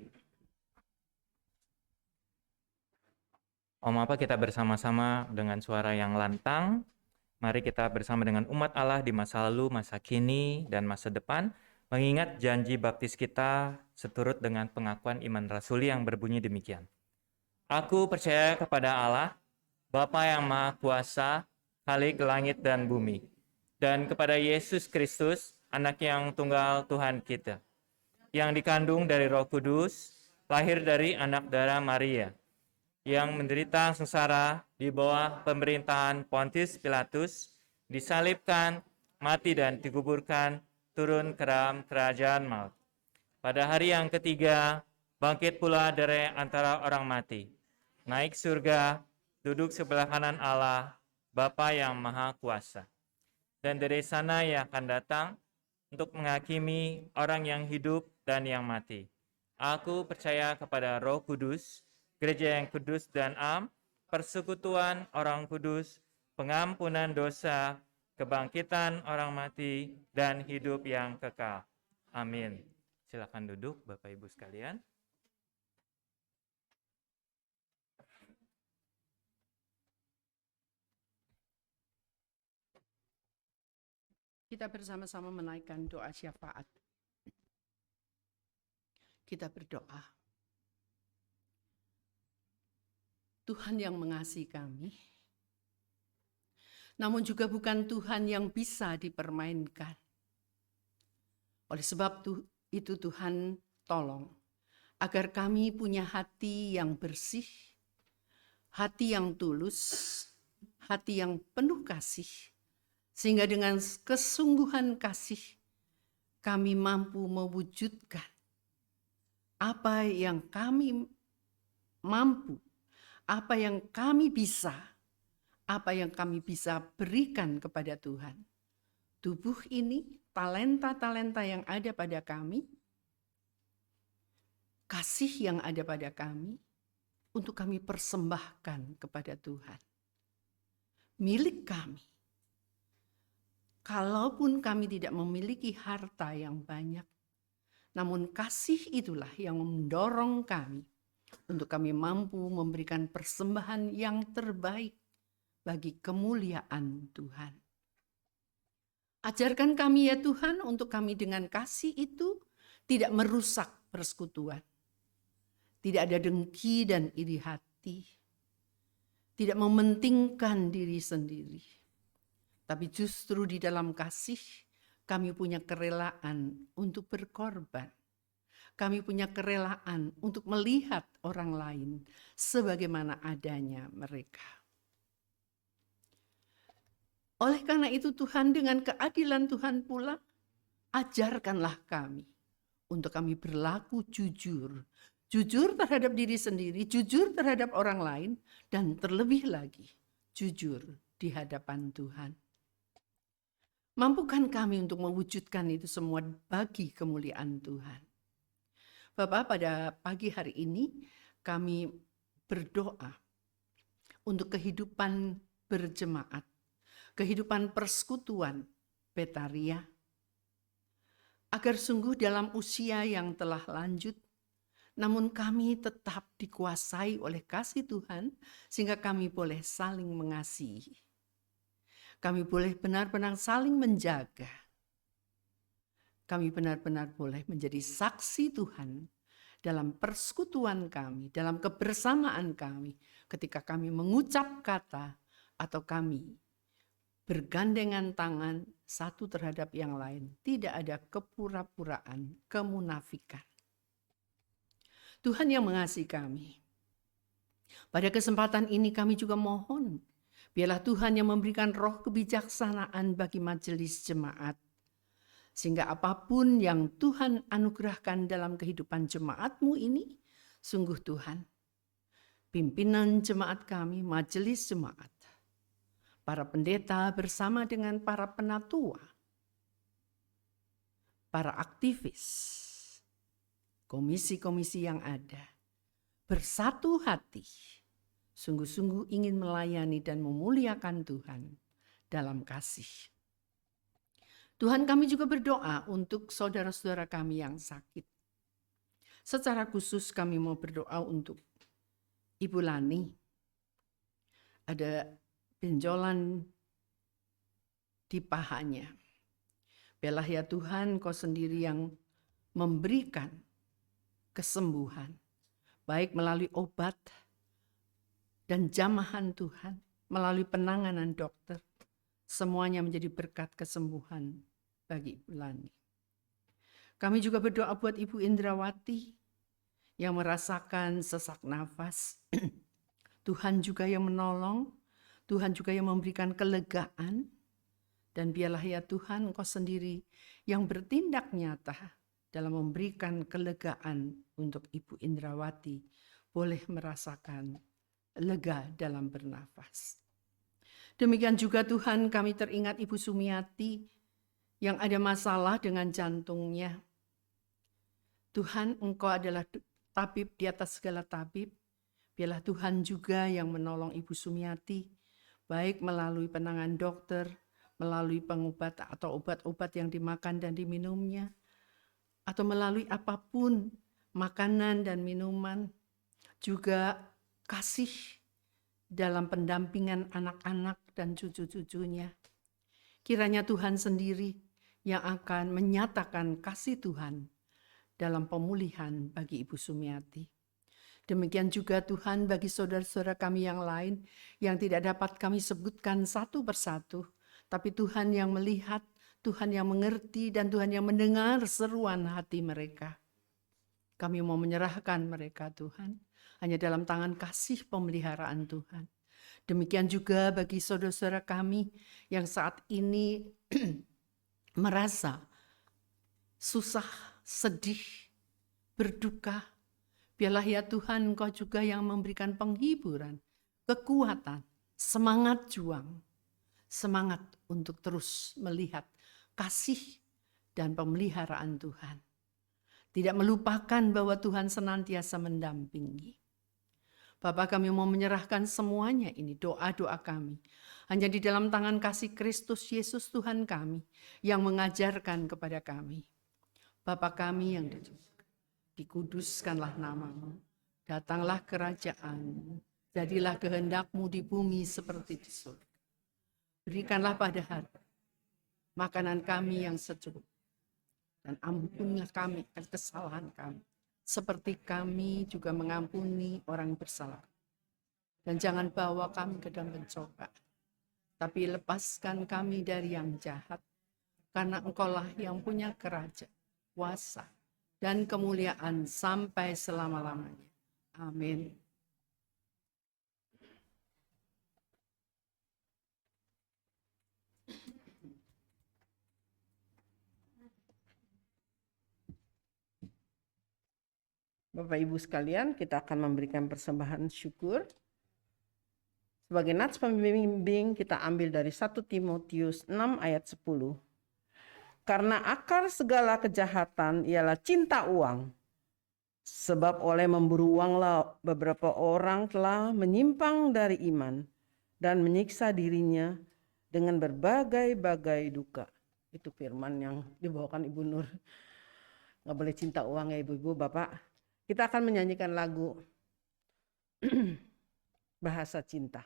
Om apa kita bersama-sama dengan suara yang lantang. Mari kita bersama dengan umat Allah di masa lalu, masa kini, dan masa depan, mengingat janji baptis kita seturut dengan pengakuan iman rasuli yang berbunyi demikian. Aku percaya kepada Allah, Bapa yang Maha Kuasa, Khalik langit dan bumi, dan kepada Yesus Kristus, Anak yang tunggal Tuhan kita, yang dikandung dari Roh Kudus, lahir dari anak darah Maria, yang menderita sengsara di bawah pemerintahan Pontius Pilatus, disalibkan, mati dan dikuburkan, turun ke dalam kerajaan maut. Pada hari yang ketiga, bangkit pula dari antara orang mati, naik surga, duduk sebelah kanan Allah, Bapa yang Maha Kuasa. Dan dari sana ia akan datang untuk menghakimi orang yang hidup dan yang mati. Aku percaya kepada Roh Kudus, gereja yang kudus dan am, persekutuan orang kudus, pengampunan dosa, kebangkitan orang mati, dan hidup yang kekal. Amin. Silakan duduk Bapak Ibu sekalian. Kita bersama-sama menaikkan doa syafaat. Kita berdoa. Tuhan yang mengasihi kami, namun juga bukan Tuhan yang bisa dipermainkan. Oleh sebab itu Tuhan tolong agar kami punya hati yang bersih, hati yang tulus, hati yang penuh kasih, sehingga dengan kesungguhan kasih kami mampu mewujudkan apa yang kami mampu, apa yang kami bisa, apa yang kami bisa berikan kepada Tuhan. Tubuh ini, talenta-talenta yang ada pada kami, kasih yang ada pada kami, untuk kami persembahkan kepada Tuhan. Milik kami. Kalaupun kami tidak memiliki harta yang banyak, namun kasih itulah yang mendorong kami untuk kami mampu memberikan persembahan yang terbaik bagi kemuliaan Tuhan. Ajarkan kami ya Tuhan untuk kami dengan kasih itu tidak merusak persekutuan. Tidak ada dengki dan iri hati. Tidak mementingkan diri sendiri. Tapi justru di dalam kasih kami punya kerelaan untuk berkorban. Kami punya kerelaan untuk melihat orang lain sebagaimana adanya mereka. Oleh karena itu Tuhan, dengan keadilan Tuhan pula, ajarkanlah kami untuk kami berlaku jujur. Jujur terhadap diri sendiri, jujur terhadap orang lain, dan terlebih lagi jujur di hadapan Tuhan. Mampukan kami untuk mewujudkan itu semua bagi kemuliaan Tuhan. Bapak, pada pagi hari ini kami berdoa untuk kehidupan berjemaat, kehidupan persekutuan Betaria, agar sungguh dalam usia yang telah lanjut, namun kami tetap dikuasai oleh kasih Tuhan, sehingga kami boleh saling mengasihi. Kami boleh benar-benar saling menjaga. Kami benar-benar boleh menjadi saksi Tuhan dalam persekutuan kami, dalam kebersamaan kami, ketika kami mengucap kata atau kami bergandengan tangan satu terhadap yang lain. Tidak ada kepura-puraan, kemunafikan. Tuhan yang mengasihi kami. Pada kesempatan ini kami juga mohon, biarlah Tuhan yang memberikan roh kebijaksanaan bagi majelis jemaat, Sehingga apapun yang Tuhan anugerahkan dalam kehidupan jemaatmu ini, sungguh Tuhan, pimpinan jemaat kami, majelis jemaat, para pendeta bersama dengan para penatua, para aktivis, komisi-komisi yang ada, bersatu hati, sungguh-sungguh ingin melayani dan memuliakan Tuhan dalam kasih. Tuhan, kami juga berdoa untuk saudara-saudara kami yang sakit. Secara khusus kami mau berdoa untuk Ibu Lani. Ada benjolan di pahanya. Biarlah ya Tuhan, Kau sendiri yang memberikan kesembuhan, baik melalui obat dan jamahan Tuhan, melalui penanganan dokter, semuanya menjadi berkat kesembuhan bagi Ibu Lani. Kami juga berdoa buat Ibu Indrawati yang merasakan sesak nafas. Tuhan juga yang menolong, Tuhan juga yang memberikan kelegaan, dan biarlah ya Tuhan, Engkau sendiri yang bertindak nyata dalam memberikan kelegaan untuk Ibu Indrawati boleh merasakan lega dalam bernafas. Demikian juga Tuhan, kami teringat Ibu Sumiati yang ada masalah dengan jantungnya. Tuhan, Engkau adalah tabib di atas segala tabib. Biarlah Tuhan juga yang menolong Ibu Sumiati, baik melalui penanganan dokter, melalui pengobatan atau obat-obat yang dimakan dan diminumnya, atau melalui apapun makanan dan minuman, juga kasih dalam pendampingan anak-anak dan cucu-cucunya. Kiranya Tuhan sendiri yang akan menyatakan kasih Tuhan dalam pemulihan bagi Ibu Sumiati. Demikian juga Tuhan bagi saudara-saudara kami yang lain yang tidak dapat kami sebutkan satu persatu, tapi Tuhan yang melihat, Tuhan yang mengerti, dan Tuhan yang mendengar seruan hati mereka. Kami mau menyerahkan mereka Tuhan, hanya dalam tangan kasih pemeliharaan Tuhan. Demikian juga bagi saudara-saudara kami yang saat ini merasa susah, sedih, berduka. Biarlah ya Tuhan, Engkau juga yang memberikan penghiburan, kekuatan, semangat juang, semangat untuk terus melihat kasih dan pemeliharaan Tuhan. Tidak melupakan bahwa Tuhan senantiasa mendampingi. Bapa, kami mau menyerahkan semuanya ini, doa-doa kami. Hanya di dalam tangan kasih Kristus Yesus Tuhan kami yang mengajarkan kepada kami. Bapa kami yang di surga, dikuduskanlah namamu, datanglah kerajaan-Mu, jadilah kehendak-Mu di bumi seperti di surga. Berikanlah pada hari makanan kami yang secukup, dan ampunilah kami akan kesalahan kami, seperti kami juga mengampuni orang bersalah. Dan jangan bawa kami ke dalam pencobaan, tapi lepaskan kami dari yang jahat, karena Engkaulah yang punya kerajaan, kuasa, dan kemuliaan sampai selama-lamanya. Amin. Bapak Ibu sekalian, kita akan memberikan persembahan syukur. Sebagai nats pembimbing kita ambil dari 1 Timotius 6 ayat 10. Karena akar segala kejahatan ialah cinta uang. Sebab oleh memburu uanglah beberapa orang telah menyimpang dari iman dan menyiksa dirinya dengan berbagai-bagai duka. Itu firman yang dibawakan Ibu Nur. Nggak boleh cinta uang ya Ibu-ibu, Bapak. Kita akan menyanyikan lagu Bahasa Cinta.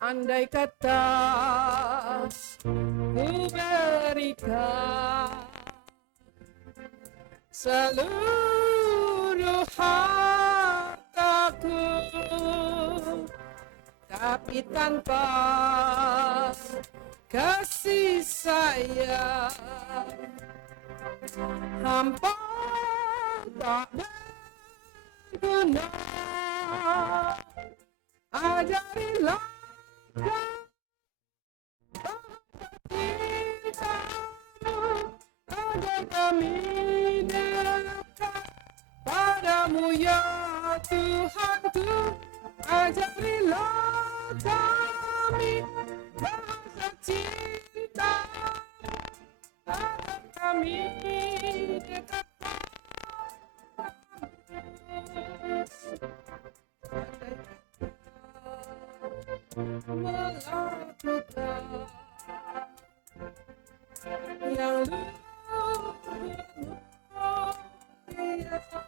Andai kata ku berikan seluruh hartaku, tapi tanpa kasih sayang hampa tak berguna. Ajarilah cintamu agar kami dekat padamu ya Tuhanku. Ajarilah kami bahasa cinta agar kami dekat melakukan yang luar biasa.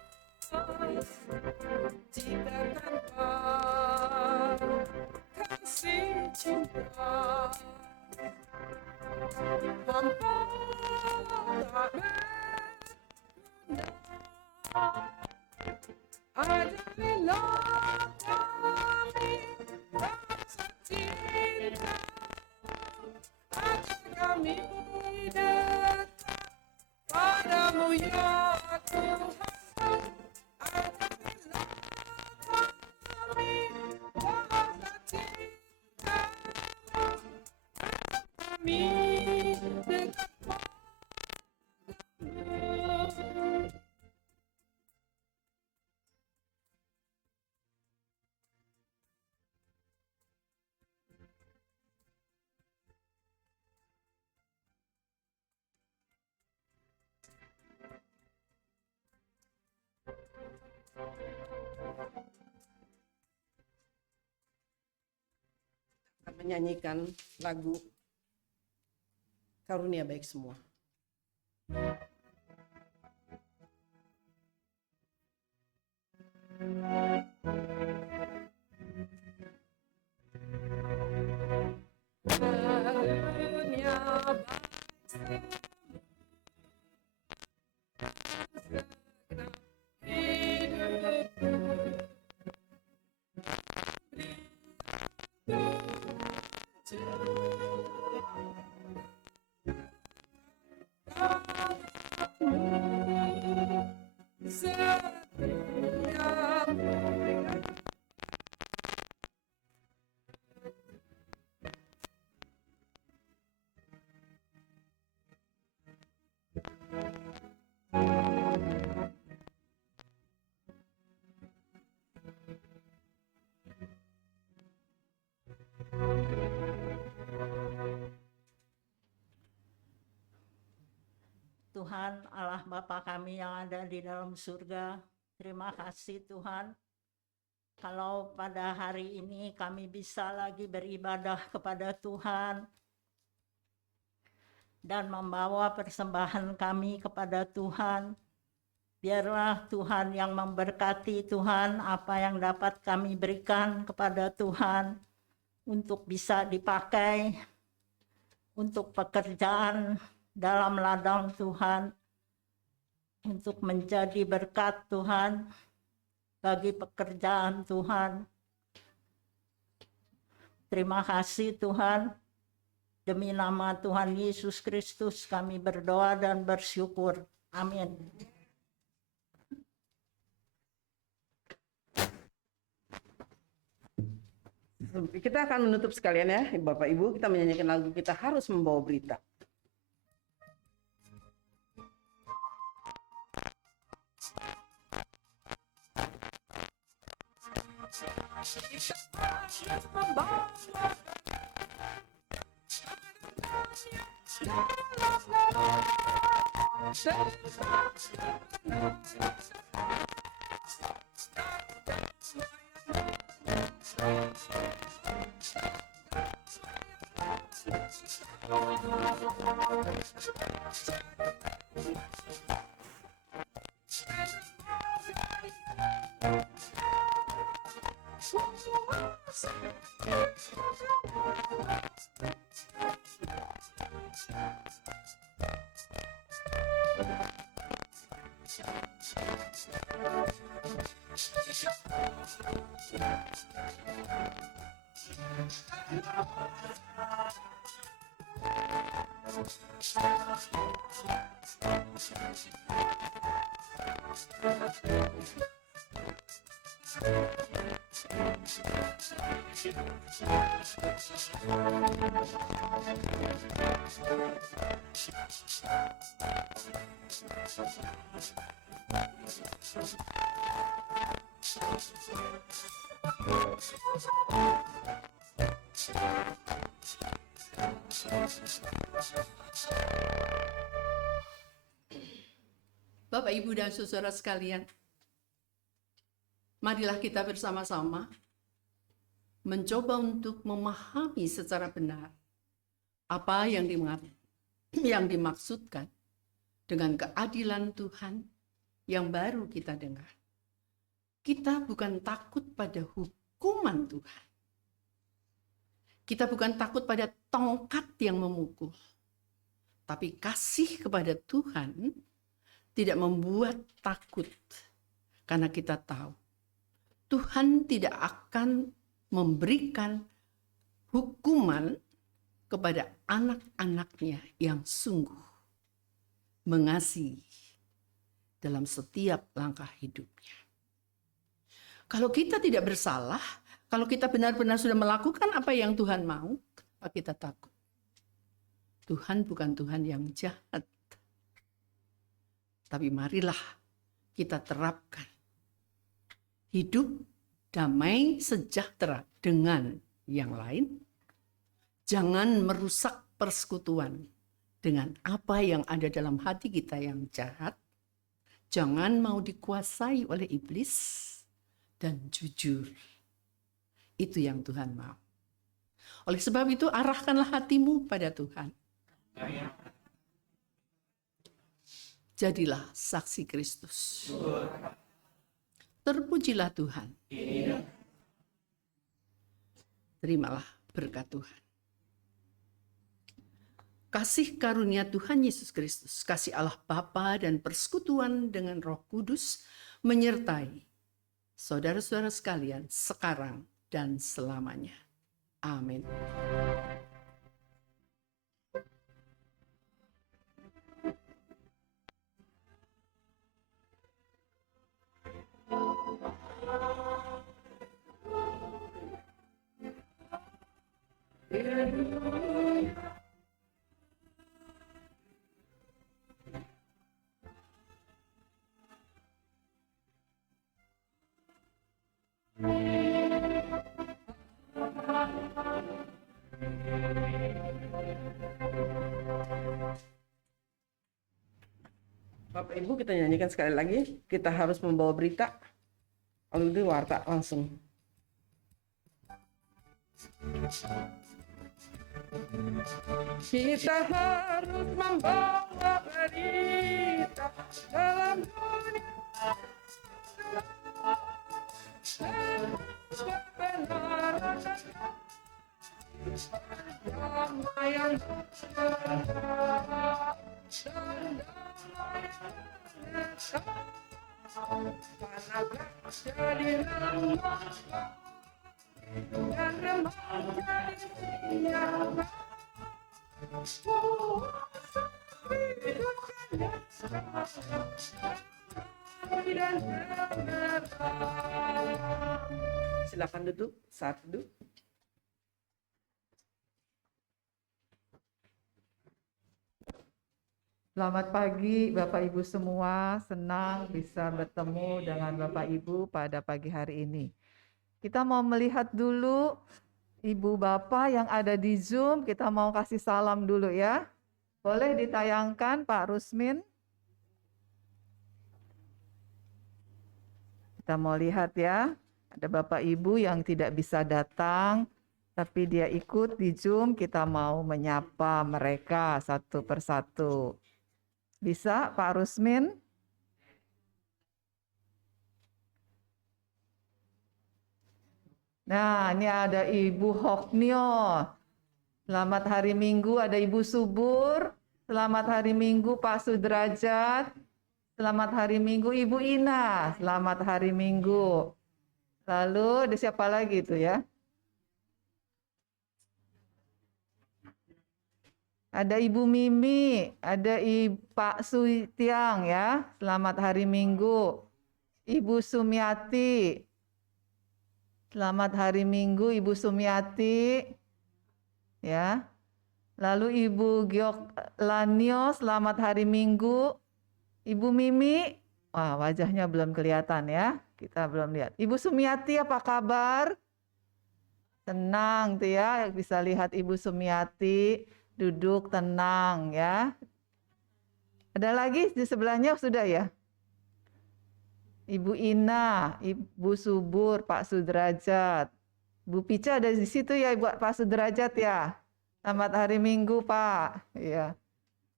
Jika tanpa kasih cinta hampa tak berguna. Ajarilah kami rasa cinta agar kami dekat padamu ya Tuhan. Ajarilah kami bahasa cinta agar kami dekat padamu. Menyanyikan lagu Karunia Baik Semua. Karunia baik segenap hidupku. Tuhan Allah Bapa kami yang ada di dalam surga, terima kasih Tuhan. Kalau pada hari ini kami bisa lagi beribadah kepada Tuhan dan membawa persembahan kami kepada Tuhan. Biarlah Tuhan yang memberkati Tuhan apa yang dapat kami berikan kepada Tuhan untuk bisa dipakai untuk pekerjaan dalam ladang Tuhan, untuk menjadi berkat Tuhan bagi pekerjaan Tuhan. Terima kasih Tuhan, demi nama Tuhan Yesus Kristus kami berdoa dan bersyukur. Amin. Kita akan menutup sekalian ya, Bapak Ibu, kita menyanyikan lagu Kita Harus Membawa Berita. Kita harus membawa Bapak, Ibu, dan saudara sekalian, marilah kita bersama-sama mencoba untuk memahami secara benar apa yang dimaksudkan dengan keadilan Tuhan yang baru kita dengar. Kita bukan takut pada hukuman Tuhan. Kita bukan takut pada tongkat yang memukul. Tapi kasih kepada Tuhan tidak membuat takut, karena kita tahu Tuhan tidak akan memberikan hukuman kepada anak-anaknya yang sungguh mengasihi dalam setiap langkah hidupnya. Kalau kita tidak bersalah, kalau kita benar-benar sudah melakukan apa yang Tuhan mau, apa kita takut? Tuhan bukan Tuhan yang jahat. Tapi marilah kita terapkan hidup damai sejahtera dengan yang lain. Jangan merusak persekutuan dengan apa yang ada dalam hati kita yang jahat. Jangan mau dikuasai oleh iblis, dan jujur. Itu yang Tuhan mau. Oleh sebab itu, arahkanlah hatimu pada Tuhan. Jadilah saksi Kristus. Terpujilah Tuhan. Terimalah berkat Tuhan. Kasih karunia Tuhan Yesus Kristus, kasih Allah Bapa dan persekutuan dengan Roh Kudus menyertai saudara-saudara sekalian sekarang dan selamanya. Amin. Bapak Ibu, kita nyanyikan sekali lagi. Kita harus membawa berita. Lalu di warta langsung. Kita harus membawa berita dalam dunia kebenaran damai yang sejahtera dan damai yang menetap. Panahlah jadi lemah dan remaja ditinggalkan. Puasa hidupkan dan kebenaran. Silakan duduk, saat duduk. Selamat pagi Bapak Ibu semua, senang bisa bertemu dengan Bapak Ibu pada pagi hari ini. Kita mau melihat dulu Ibu Bapak yang ada di Zoom, kita mau kasih salam dulu ya. Boleh ditayangkan Pak Rusmin? Kita mau lihat ya, ada Bapak Ibu yang tidak bisa datang, tapi dia ikut di Zoom, kita mau menyapa mereka satu persatu. Bisa Pak Rusmin? Nah, ini ada Ibu Hoknyo. Selamat hari Minggu, ada Ibu Subur. Selamat hari Minggu Pak Sudrajat. Selamat hari Minggu Ibu Ina. Selamat hari Minggu. Lalu ada siapa lagi itu ya? Ada Ibu Mimi, ada Pak Sutiang ya, selamat hari Minggu. Ibu Sumiati, selamat hari Minggu Ibu Sumiati. Ya. Lalu Ibu Giok Lanio, selamat hari Minggu. Ibu Mimi, wah wajahnya belum kelihatan ya, kita belum lihat. Ibu Sumiati apa kabar? Tenang tuh ya, bisa lihat Ibu Sumiati duduk tenang ya. Ada lagi di sebelahnya sudah ya? Ibu Ina, Ibu Subur, Pak Sudrajat. Bu Pica ada di situ ya, Ibu Pak Sudrajat ya. Selamat hari Minggu, Pak. Iya.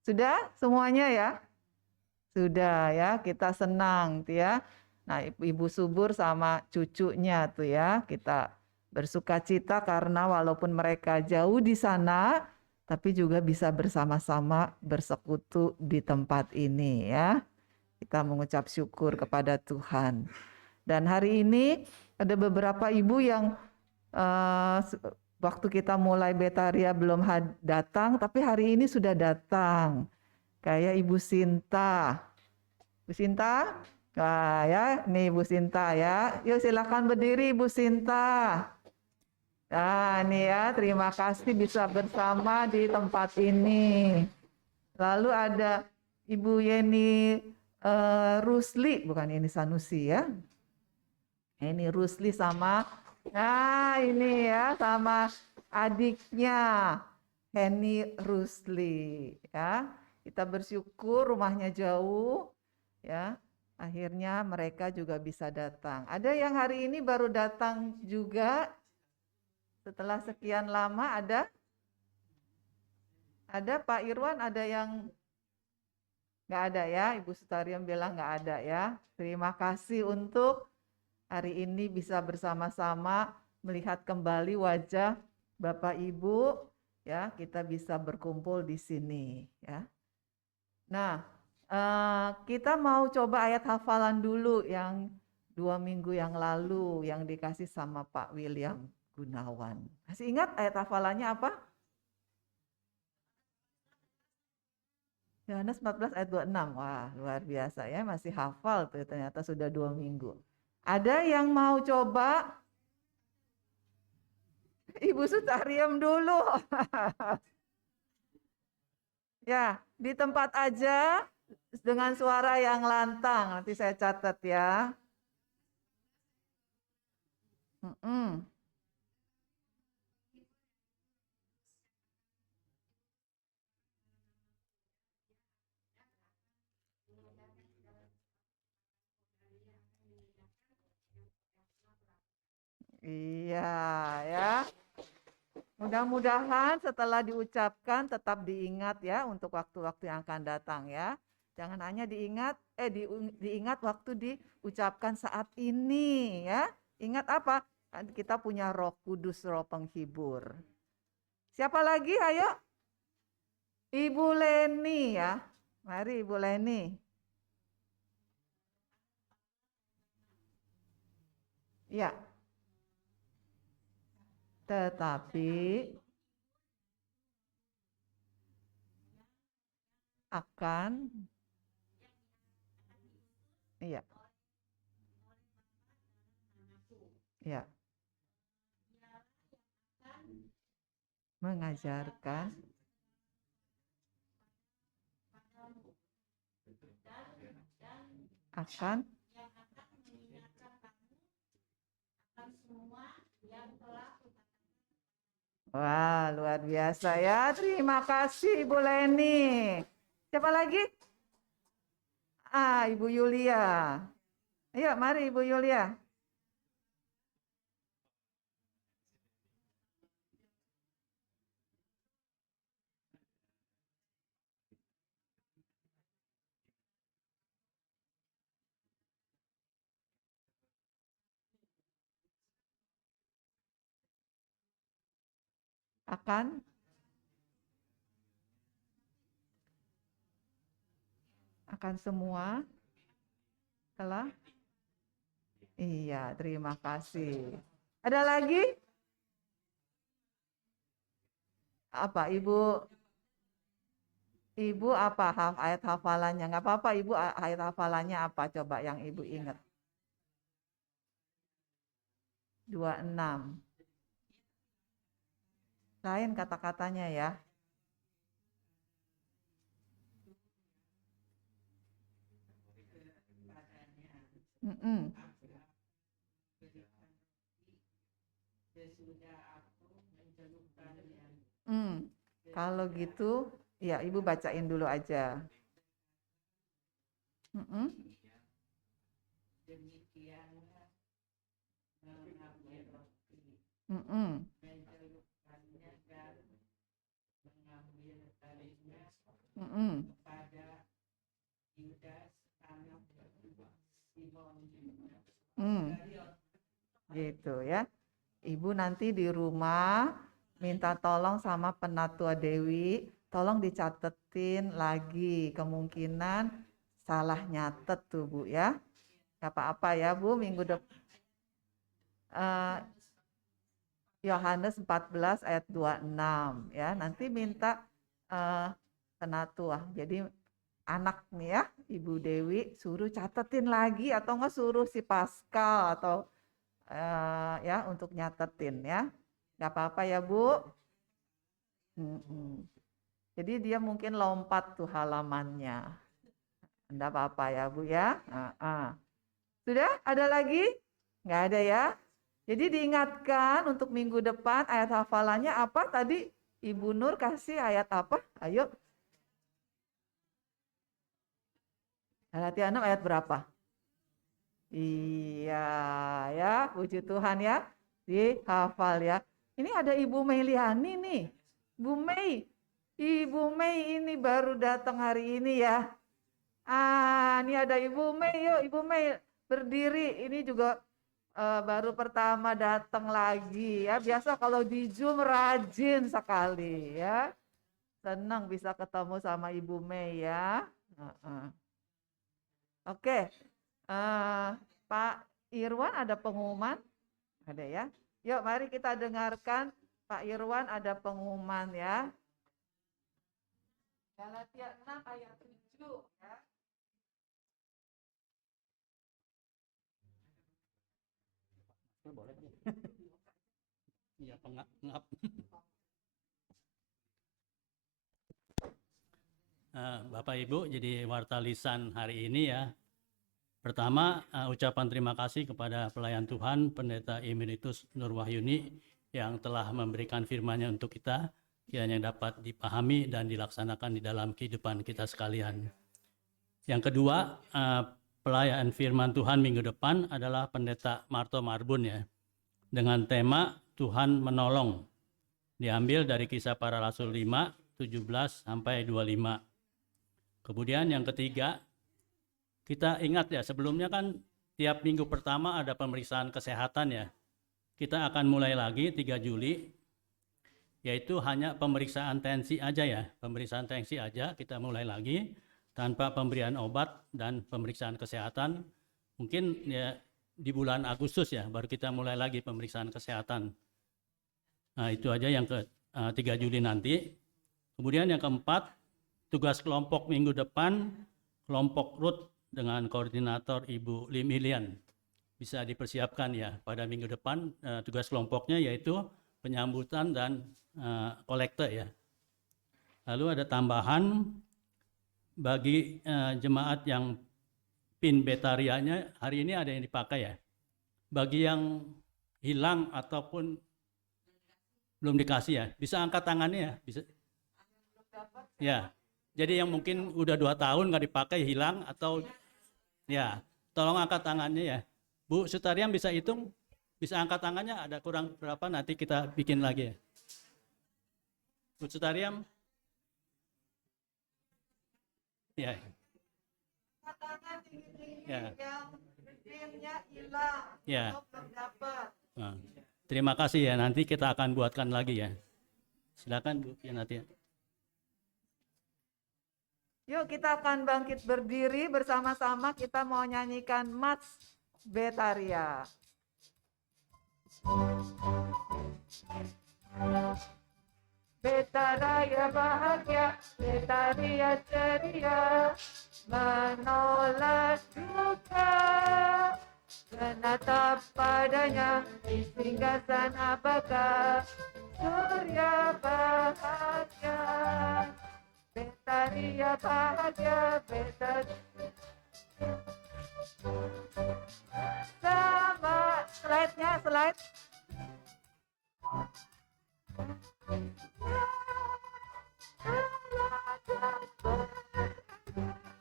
Sudah semuanya ya? Sudah ya, kita senang tuh ya. Nah, Ibu Subur sama cucunya tuh ya, kita bersuka cita karena walaupun mereka jauh di sana, tapi juga bisa bersama-sama bersekutu di tempat ini ya. Kita mengucap syukur kepada Tuhan. Dan hari ini ada beberapa ibu yang waktu kita mulai Betaria belum datang, tapi hari ini sudah datang. Kayak Ibu Sinta. Bu Sinta? Wah ya, nih Bu Sinta ya. Yuk silakan berdiri Bu Sinta. Nah nih ya, terima kasih bisa bersama di tempat ini. Lalu ada Ibu Yeni Rusli, bukan ini Sanusi ya. Ini Rusli sama, nah ini ya sama adiknya Heni Rusli ya. Kita bersyukur rumahnya jauh ya. Akhirnya mereka juga bisa datang. Ada yang hari ini baru datang juga setelah sekian lama, ada? Ada Pak Irwan, ada yang nggak ada ya? Ibu Sutariam bilang nggak ada ya. Terima kasih untuk hari ini bisa bersama-sama melihat kembali wajah Bapak Ibu ya, kita bisa berkumpul di sini ya. Nah, kita mau coba ayat hafalan dulu yang 2 minggu yang lalu yang dikasih sama Pak William Gunawan. Masih ingat ayat hafalannya apa? Yohanes 14 ayat 26. Wah, luar biasa ya, masih hafal tuh ternyata sudah 2 minggu. Ada yang mau coba? Ibu Sutariam dulu. Ya, di tempat aja dengan suara yang lantang. Nanti saya catat ya. Iya, ya. Mudah-mudahan setelah diucapkan tetap diingat ya untuk waktu-waktu yang akan datang ya. Jangan hanya diingat waktu diucapkan saat ini ya. Ingat apa? Kita punya Roh Kudus, Roh Penghibur. Siapa lagi? Ayo. Ibu Leni ya. Mari Ibu Leni. Ya. Tetapi akan iya. Ya. Mengajarkan akan wah, luar biasa ya. Terima kasih Ibu Leni. Siapa lagi? Ibu Yulia. Ayo, mari Ibu Yulia. Akan semua telah. Iya, terima kasih. Ada lagi? Apa Ibu Ibu apa ayat hafalannya? Nggak apa-apa Ibu, ayat hafalannya apa coba yang Ibu ingat? 26. Lain kata-katanya ya. Mm-mm. Kalau gitu, ya Ibu bacain dulu aja. Mm-mm. Mm-mm. Mm-mm. Gitu ya. Ibu nanti di rumah minta tolong sama Penatua Dewi, tolong dicatetin lagi, kemungkinan salah nyatet tuh Bu ya. Gak apa-apa ya Bu, minggu depan. Yohanes 14 ayat 26 ya. Nanti minta Penatua. Jadi anak nih ya, Ibu Dewi suruh catetin lagi atau nggak suruh si Pascal atau ya untuk nyatetin ya. Nggak apa-apa ya Bu. Jadi dia mungkin lompat tuh halamannya. Nggak apa-apa ya Bu ya. Sudah ada lagi? Nggak ada ya. Jadi diingatkan untuk minggu depan ayat hafalannya apa tadi? Ibu Nur kasih ayat apa? Ayo. Galatia 6 ayat berapa? Iya ya, puji Tuhan ya. Dihafal ya. Ini ada Ibu Meliani nih. Ibu Mei ini baru datang hari ini ya. Ini ada Ibu Mei, yuk Ibu Mei berdiri. Ini juga baru pertama datang lagi ya. Biasa kalau di Zoom rajin sekali ya. Senang bisa ketemu sama Ibu Mei ya. Oke. Pak Irwan ada pengumuman? Ada ya. Yuk mari kita dengarkan Pak Irwan ada pengumuman ya. Galatia 6 ayat 7 ya. Boleh. Iya, pengap. Bapak Ibu, jadi warta lisan hari ini ya. Pertama, ucapan terima kasih kepada pelayan Tuhan, Pendeta Emeritus Nur Wahyuni yang telah memberikan firman-Nya untuk kita, kiranya dapat dipahami dan dilaksanakan di dalam kehidupan kita sekalian. Yang kedua, pelayan firman Tuhan minggu depan adalah Pendeta Marto Marbun ya, dengan tema Tuhan menolong, diambil dari Kisah Para Rasul 5, 17 sampai 25. Kemudian yang ketiga, kita ingat ya, sebelumnya kan tiap minggu pertama ada pemeriksaan kesehatan ya. Kita akan mulai lagi 3 Juli, yaitu hanya pemeriksaan tensi aja ya. Pemeriksaan tensi aja kita mulai lagi, tanpa pemberian obat dan pemeriksaan kesehatan. Mungkin ya di bulan Agustus ya, baru kita mulai lagi pemeriksaan kesehatan. Nah itu aja yang ke 3 Juli nanti. Kemudian yang keempat, tugas kelompok minggu depan, kelompok RUT dengan koordinator Ibu Lim Ilian. Bisa dipersiapkan ya pada minggu depan, tugas kelompoknya yaitu penyambutan dan kolekte ya. Lalu ada tambahan bagi jemaat yang PIN Betarianya hari ini ada yang dipakai ya. Bagi yang hilang ataupun belum dikasih ya, bisa angkat tangannya ya, bisa. Ya, jadi yang mungkin udah 2 tahun nggak dipakai hilang atau ya, tolong angkat tangannya ya. Bu Sutariam bisa hitung, bisa angkat tangannya ada kurang berapa nanti kita bikin lagi ya. Bu Sutariam. Ya. Ya. Ya. Nah, terima kasih ya, nanti kita akan buatkan lagi ya. Silakan Bu Yanati. Yuk kita akan bangkit berdiri bersama-sama, kita mau nyanyikan Mats Betaria. pesta raya bahagia, pesta ria ceria, menolak duka, menatap padanya di singgasana baka, surya bahagia, pesta ria bahagia, pesta sama slide-nya, slide.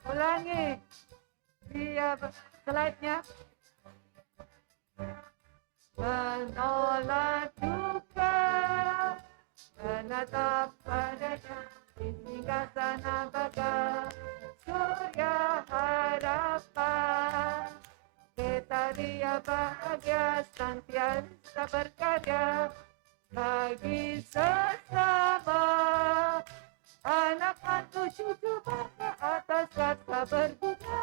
Ulangi. Dia slide-nya. Menolak duka, menatap padanya di singgasana baka, surya harapan. Kita dia bahagia senantiasa berkarya bagi sesama, anak mantu cucu bangsa atas kata berguna.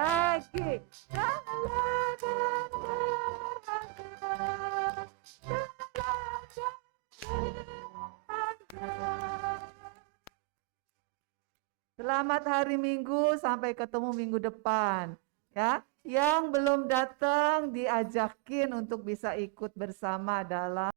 Lagi selamat hari Minggu, sampai ketemu minggu depan. Ya, yang belum datang diajakin untuk bisa ikut bersama dalam